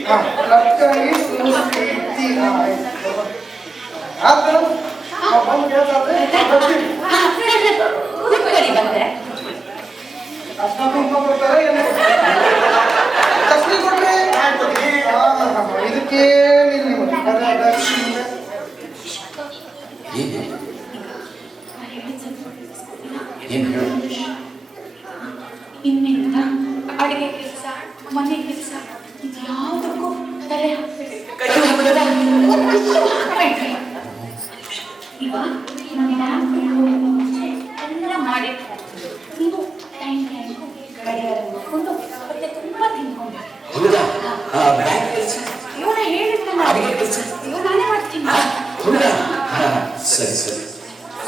ಲಕ್ಕಿ ಸುಸ್ಥಿತಿ. ಆದ್ರೆ ಬಂದು ಕೇಳ್ತಾರೆ ಕೂತ್ಕೊಳ್ಳಿ ಬಂದೆ. ಅಷ್ಟ ತುಂಬ ಕೊಡ್ತಾರೆ ಏನು ದಕ್ಷಿಣ ಕೊಡ್ರಿ. ಇದಕ್ಕೆ ಏನು ಹೇಳು? ಇನ್ನಿಂದ ಅಡಿಗೆ ಕೆಲಸ, ಮನೆ ಕೆಲಸ ಯಾವುದಕ್ಕೂ ತಲೆ ಹಾಕ್ಬೇಡಿ. ಈಗ ಎಲ್ಲ ಮಾಡಿ ನೀವು ಟೈಮ್ ಗಡಿಯಾರ ನೋಡ್ಕೊಂಡು ಮತ್ತೆ ತುಂಬಾ ತಿನ್ಕೊಂಡು ಹೌದಾ? ಬ್ಯಾಂಕ್ ಕೆಲಸ, ಇವನ ಹೇಳಿದ್ನಲ್ಲ ಅಡಿಗೆ ಕೆಲಸ, ಇವ್ ನಾನೇ ಮಾಡ್ತೀನಿ. ಹೌದಾ? ಸರಿ ಸರಿ.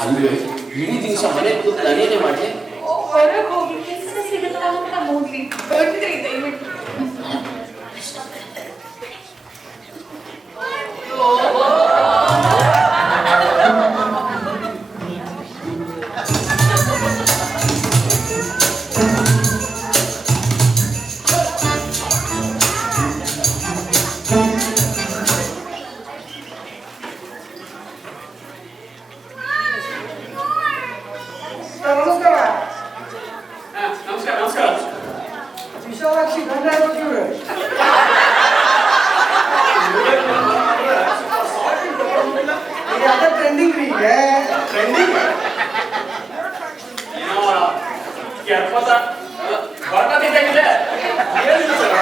ಅಲ್ವೇ ಇಡೀ ದಿವಸ ಮನೆ ಕೂತು ನಾನೇನೇ ಮಾಡಲಿ? ಹೊರಗೆ ಹೋಗಿ ಕೆಲಸ ಸಿಗುತ್ತಾ ಅಂತ ಹೋಗ್ಲಿ. ಬರ್ತೀರಿ ದಯವಿಟ್ಟು. ನಮಸ್ಕಾರ. ನಮಸ್ಕಾರ ನಮಸ್ಕಾರ. ವಿಶಾಲಾಕ್ಷಿ ಗಂಡ ಇವ್ರು. ಈಗ ಅದೇ ಟ್ರೆಂಡಿಂಗ್ ರೀ ಈಗ. ಟ್ರೆಂಡಿಂಗ್ ಏನೋ ಕೆರ್ಪದ ಬರ್ತಿದ್ದಾಗಿದೆ. ಏನಿಲ್ಲ ಸರ್,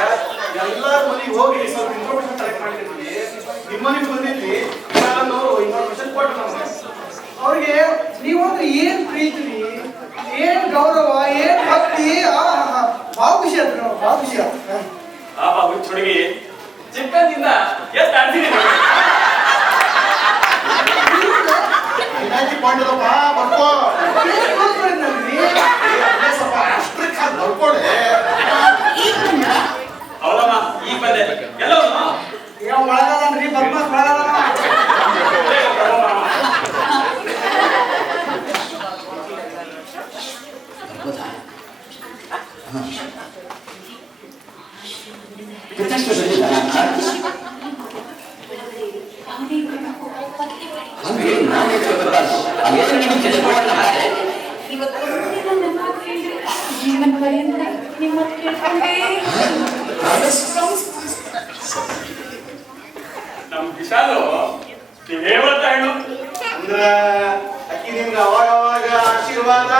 ಎಲ್ಲಾರ ಮನೆಗೆ ಹೋಗಿ ಸ್ವಲ್ಪ ಇನ್ಫಾರ್ಮೇಶನ್ ಕಲೆಕ್ಟ್ ಮಾಡಿರ್ತೀವಿ. ನಿಮ್ಮ ಮನೆಗೆ ಬಂದಿದ್ವಿ, ನಾನು ಇನ್ಫಾರ್ಮೇಶನ್ ಕೊಟ್ಟು ನಮ್ಗೆ ಅವ್ರಿಗೆ ನೀವು ಅಂದ್ರೆ ಏನ್ ಪ್ರೀತಿ ರೀ, ಏನ್ ಗೌರವ, ಏನ್ ಭಕ್ತಿ. ಭಾಳ ಖುಷಿ ಆಯ್ತು ನಾವು, ಭಾಳ ಖುಷಿ ಆಯ್ತು. ಪಾಪ ಹುಚ್ಚ ಹುಡುಗಿ ಚಿಕ್ಕಂದಿಂದ ಎಷ್ಟು ಅನ್ಸಿದ್ದೀನಿ. ವಿನಾಯಕಿ ಪಾಂಡ್ಯದಪ್ಪ ಬರ್ಕೋ. ಏನ್ close ಮಾಡಿದ್ನಲ್ರಿ? ಅದೇ ಸ್ವಲ್ಪ ಅಷ್ಟ್ರಿಕ್ ಆಗಿ ಬರ್ಕೊಡೆ. ಹೌದಮ್ಮ ಈಗ ಬಂದೆ. ಎಲ್ಲವನು ಯಾವ ಒಳಗದನ್ರಿ ಬದ್ಮಾಸ್ ಒಳಗದ. ಜೀವನ ಪರ್ಯಂತ ನಿಮ್ಮ ಕೇಳ್ಕೊಂಡೇ ನಮ್ ವಿಶಾಲು ದೇವರ ಹೆಣ್ಣು. ಅಂದ್ರ ಅಕ್ಕಿ ನಿಮ್ಗೆ ಅವಾಗ ಅವಾಗ ಆಶೀರ್ವಾದ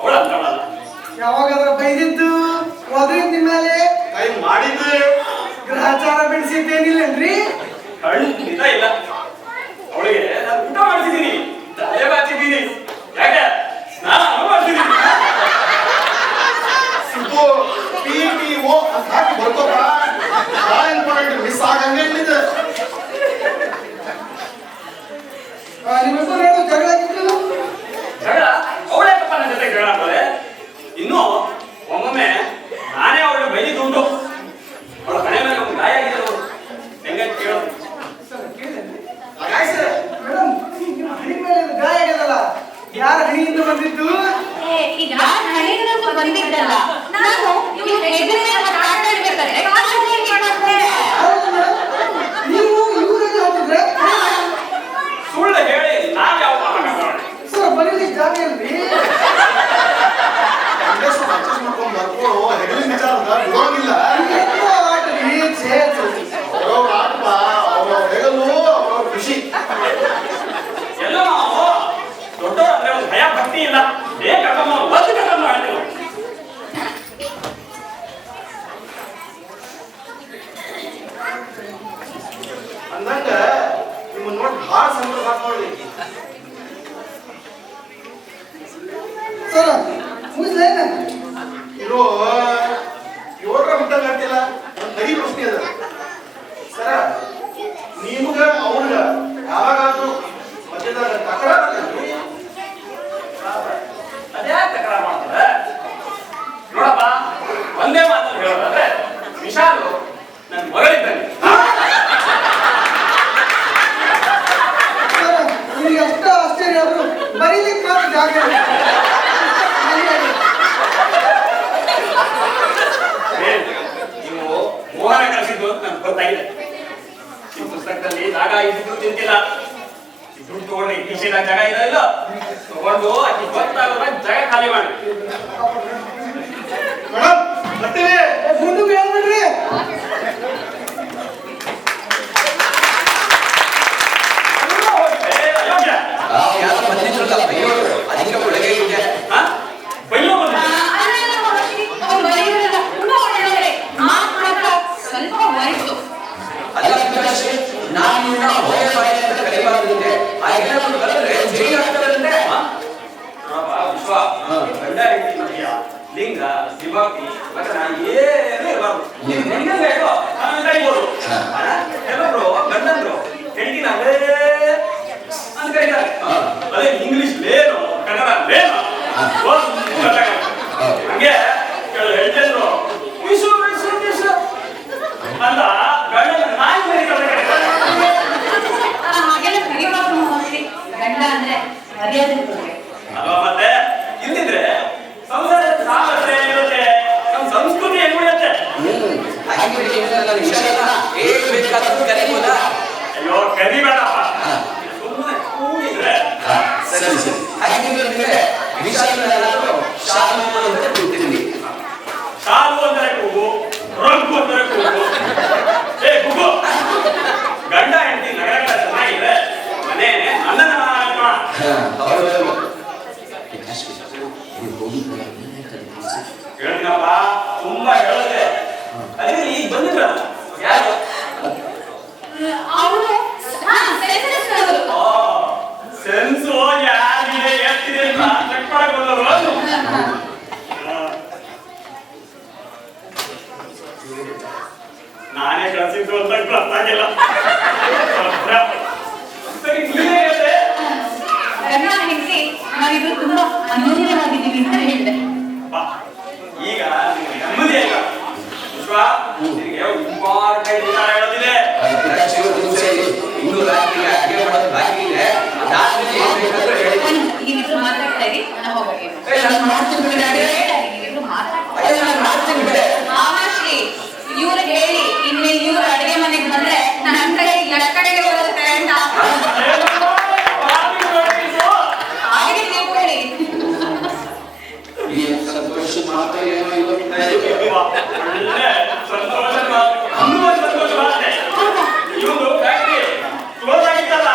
ಅವಳ ಅಂತವಳಲ್ಲ. ಯಾವಾಗಾದ್ರ ಬೈದಿದ್ದು ಒದ್ರಿದ್ ನಿಮ್ಮ ಮೇಲೆ ಕೈ ಮಾಡಿದ್ದು ಗ್ರಹಚಾರ ಬೆಳೆಸಿದ್ದೇನಿಲ್ಲನ್ರಿ? ಖಂಡಿತ ಇಲ್ಲ. ಅವಳಿಗೆ ನಾನು ಊಟ ಮಾಡ್ತಿದ್ದೀನಿ, ತಲೆ ಬಾಚಿದ್ದೀನಿ, ಯಾಕೆ ಸ್ನಾನ ಮಾಡ್ತಿದ್ದೀನಿ. ಸಿಂಪು PTO ಅಂತ ಹಾಕಿ ಬರ್ಕೋತ ಭಾಳ ಇಂಪಾರ್ಟೆಂಟ್, ಮಿಸ್ ಆಗಂಗೆ ಇಲ್ಲಿದೆ. ನಿಮ್ಮಿಬ್ಬರು ಹೇಳು ಜಗಳ ಆಗಿತ್ತು. ಜಗಳ ಅವಳೇಕಪ್ಪ ನನ್ನ ಜೊತೆ ಜಗಳ ಆಡ್ತಾಳೆ. ಇನ್ನು ಒಮ್ಮೊಮ್ಮೆ ನಾನೇ ಅವಳು ಬೈದಿದ್ದುಂಟು. ಅವಳ ಕಣೆ ಮೇಲೆ ಒಂದು ಗಾಯ ಆಗಿದೆ ನೋಡು. ಹೆಂಗಂತ ಕೇಳೋದು. ಮೇಡಮ್, ನಿಮ್ಮ ಹಣಿ ಮೇಲೆ ಗಾಯ ಆಗ್ಯದಲ್ಲ, ಯಾರ ಹಣಿಯಿಂದ ಬಂದಿದ್ದು? ಈಗ ಹಣೆಗಳನ್ನು ಬಂದಿದ್ದಲ್ಲ, ನಾನು ಇವ್ರ ಹೆಗಲ ಮೇಲೆ ಮಾತಾಡ್ಬೇಕಾದ್ರೆ ಕಾಲಲ್ಲಿ ಏನ್ ಮಾಡೋದು? ಹೌದು ಮೇಡಮ್, ನೀವು ಇವ್ರಿಗೆ ಹಾಕಿದ್ರೆ ಸುಳ್ಳು ಹೇಳಿ ನಾವ್ ಯಾವ ಸರ್ ಬರೀಲಿಕ್ಕೆ ಜಾಗ ಇಲ್ರಿ. ಅಡ್ಜಸ್ಟ್ ಮಾಡ್ಕೊಂಡು ಬರ್ಕೋ, ಹೆಗಲಿನ ವಿಚಾರದ ಬಿಡೋಂಗಿಲ್ಲ. ಎಷ್ಟೋ ಆಟ ರೀ, ಛೇ. ಅವ್ರವ್ರ ಆಟಪ, ಅವ್ರವ್ರ ಹೆಗಲು, ಅವ್ರವ್ರ ಖುಷಿ. ಎಲ್ಲ ನಾವು ದೊಡ್ಡವರು ಅಂದ್ರೆ ಒಂದು ಭಯ ಭಕ್ತಿ ಇಲ್ಲ. ಏನ್ ಕರ್ಕೊಂಡ್ ಒಂದು ಕರ್ಕೊಂಡು ಆಡ್ತೀವಿ. ಅಂದಂಗ ನಿಮ್ಮನ್ನ ನೋಡಿ ಭಾಳ ಸಂತೋಷ ಮಾಡ್ಕೊಳ್ಳಿ. ಸರ್ ಮುಗಿಸ್ಲೇನ? ಇರೋ 7ರ ಮುಟ್ಟಂಗ ಆಗ್ತಿಲ್ಲ. ಒಂದು ಕಡಿ ಪ್ರಶ್ನೆ ಅದ ಸರ, ನಿಮ್ಗ ಅವ್ರಿಗ ಯಾವಾಗಾದ್ರೂ ಮಧ್ಯದಾಗ ತಕರಾರು ಆಗಲ್ರಿ? ಅದ್ಯಾಕೆ ತಕರಾರು ಮಾಡ್ತಾರೆ? ನೋಡಪ್ಪ, ಒಂದೇ ಮಾತನ್ನು ಹೇಳೋದಾದ್ರೆ ವಿಶಾಲು ನನ್ನ ಮಗಳಿದ್ದಂಗೆ. ಸರ್ ನಿಮ್ಗೆ ಎಷ್ಟು ಆಶ್ಚರ್ಯ ಆದ್ರು ಬರೀಲಿಕ್ಕೆ ಮಾತ್ರ ಜಾಗ ಇಲ್ಲ. ಸೀಟಾ ಜಾಗ ಇಲ್ಲ ಇಲ್ಲ ತಗೊಂಡು ಆಕಿ ಗೊತ್ತಾಗೋದ ಜಾಗ ಖಾಲಿ ಮಾಡಿ. ಮೇಡಮ್ ಬರ್ತೀವಿ. ಮುಂದಕ್ಕೆ ಹೇಳ್ಬಿಡ್ರಿ. ಅಯೋಗ್ಯ ಯಾರು ಬಂದಿದ್ರಲ್ಲ ಅಯ್ಯೋ ಅದಕ್ಕೆ ಒಳಗೆ ಇದೆ. ಬೈಯೋ ಬಂದ ಅವ್ರು ಬರೀರಲ್ಲ, ತುಂಬಾ ಒಳ್ಳೆಯವರೇ. ಮಾತು ಮಾತ್ರ ಸ್ವಲ್ಪ ಮರೆತು. ಅಲ್ಲ ವಿಕಾಸ್, ನಾನು ನಿನ್ನ ಹೊಗೆ ಬಾಯಿ ಅಂತ ಕರಿಬಾರ್ದಂತೆ. ಆ ಏನಾದ್ರು ಕರೆದ್ರೆ ಜೈಲು ಆಗ್ತಾರಂತೆ. ವಿಶ್ವ ಗಂಡ ಹೆಂಡತಿ ಮಧ್ಯ ಲಿಂಗ ವಿಭಕ್ತಿ ವಚನ ಏನೂ ಇರಬಾರ್ದು. ನೀವು ಹೆಂಗಂಗೆ ಹೇಳೋ ನಾನು ಕರಿಬೋದು. ಕೆಲವರು ಗಂಡಂದ್ರು ಹೆಂಡತಿನ ಅದೇ ಅಂತ ಕರೀತಾರೆ. ಅದೇ ಇಂಗ್ಲಿಷ್ ಲೇನು ಕನ್ನಡ ಲೇನು ಹಂಗೆ ಕೆಲವು ಹೆಂಡತಿದ್ರು ವಿಶು ವಿಶು ವಿಶು ಅಂತ ಗಂಡನ ನಾಯಿ ಕರೀತಾರೆ. ಹಾಗೆಲ್ಲ ಕರಿಬಾರ್ದು ಮಹರ್ಷಿ. ಗಂಡ ಅಂದ್ರೆ ಮರ್ಯಾದೆ ಕೊಡ್ಬೇಕು. ಅಲ್ವಾ ಮತ್ತೆ ಇಲ್ಲಿದ್ರೆ ಸಂಸಾರದ ಸಾಮರ್ಥ್ಯ ಇರುತ್ತೆ, ನಮ್ಮ ಸಂಸ್ಕೃತಿ ಹೆಂಗ್ ಉಳಿಯುತ್ತೆ. ಹಾಗೆ ಏನಿಲ್ಲ ವಿಷಯ ಇಲ್ಲ. ಏನ್ ಬೇಕಾದ್ರೂ ಕರಿಬೋದಾ? ಅಯ್ಯೋ ಕರಿಬೇಡಪ್ಪ, ಸುಮ್ಮನೆ ಕೂಡಿದ್ರೆ ಸರಿ ಸರಿ. ಹಾಗೆ ನಿಮಗೆ ವಿಷಯಗಳೇನಾದ್ರೂ ಶಾಲು ಅಂತ ಕೂತಿದ್ದೀನಿ. ಶಾಲು ಅಂದರೆ ಕೂಗು, ರೊಗ್ಗು ಅಂದರೆ ಕೂಗು. ಏ ಕೂಗು, ಗಂಡ ಹೆಂಡತಿ ನಗರಗಳ ಚೆನ್ನಾಗಿದೆ, ಮನೆ ಅಣ್ಣನ ಮನೆ. ಹೌದು. ಹೇಳ್ತೀನಪ್ಪ, ತುಂಬಾ ಹೇಳಿದೆ. ಅದೇ ಈಗ ಬಂದಿದ್ರ ಯಾರು? ಅವರು ಸೆನ್ಸಸ್ನವರು. ಸೆನ್ಸು ಯಾರಿದೆ ಎಷ್ಟಿದೆ ಅಂತ ಚೆಕ್ ಮಾಡಕ್ ಬಂದವರು. ನಾನೇ ಕಳಿಸಿದ್ದು ಅಂತ ಗೊತ್ತಾಗಿಲ್ಲ. ಸರಿ ನೀನೇ ಹೇಳಿದೆ. ಗಂಡ ಹೆಂಡತಿ ನಾವಿಬ್ರು ತುಂಬಾ ಅನ್ಯೋನ್ಯವಾಗಿದ್ದೀವಿ ಅಂತ ಹೇಳಿದೆ. ಅಪ್ಪ, ಈಗ ನಿಮ್ಗೆ ನೆಮ್ಮದಿ ಆಯ್ತಾ? ವಿಶ್ವ, ನಿನಗೆ ಇಂಪಾರ್ಟೆಂಟ್ ವಿಚಾರ ಹೇಳೋದಿದೆ. ಇನ್ನು ರಾತ್ರಿಗೆ ಅಡುಗೆ ಮಾಡೋದು ಬಾಕಿ ಇದೆ. ಅದಾದ್ಮೇಲೆ ಏನ್ ಬೇಕಾದ್ರೂ ಹೇಳಿ. ನೀವಿಬ್ರು ಮಾತಾಡ್ತಾ ಇರಿ, ನಾನು ಹೋಗಕ್ಕೆ. ನಾನು ಮಾಡ್ತೀನಿ ಬಿಡಿ ಅಡುಗೆ. ನೀವಿಬ್ರು ಮಾತಾಡ್ತಾ ಅಯ್ಯೋ, ನಾನು ಮಾಡ್ತೀನಿ ಬಿಡಿ. ಮಾಮಾಶ್ರೀ, ಇವ್ರು ಹೇಳಿ ಇನ್ನು ಇವ್ರು ಅಡುಗೆ ಮನೆಗೆ ಬಂದ್ರೆ ನನ್ನ ಕೈ ಕಡೆಗೆ ಬರುತ್ತೆ ಅಂತ ಹಾಗೆ ನೀವು ಹೇಳಿ. ಈ ಸಂತೋಷ ಮಾತ್ರ ಏನೋ ಇವತ್ತು ಒಳ್ಳೆ ಸಂತೋಷ ಮಾತು. ಇನ್ನೂ ಒಂದು ಸಂತೋಷ ಮಾತೆ. ಇವ್ನು ಫ್ಯಾಕ್ಟ್ರಿ ಕ್ಲೋಸ್ ಆಗಿತ್ತಲ್ಲ,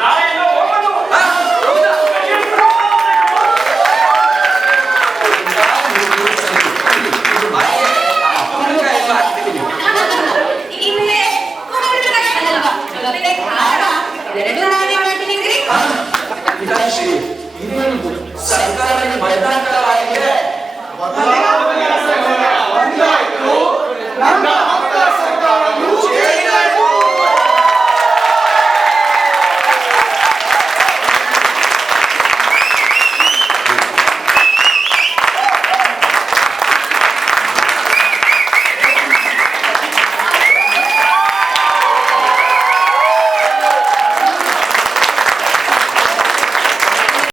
ನಾಳೆಯಿಂದ ಓಪನ್. ಇಲ್ಲೇ ಕುಂಬಳಕಾಯಿ ಅಲ್ವಾ, ಜೊತೆಗೆ ಖಾರ, ಎರಡೂ ನಾನೇ ಮಾಡ್ತೀನಿ. ವಿಕಾಶ್ರೀ, ಇದೇನು ಸರ್ಕಾರದ ಬದಲಾವಣೆಯಾಗಿದೆ. ಒಂದಾಯ್ತು, ನನ್ನ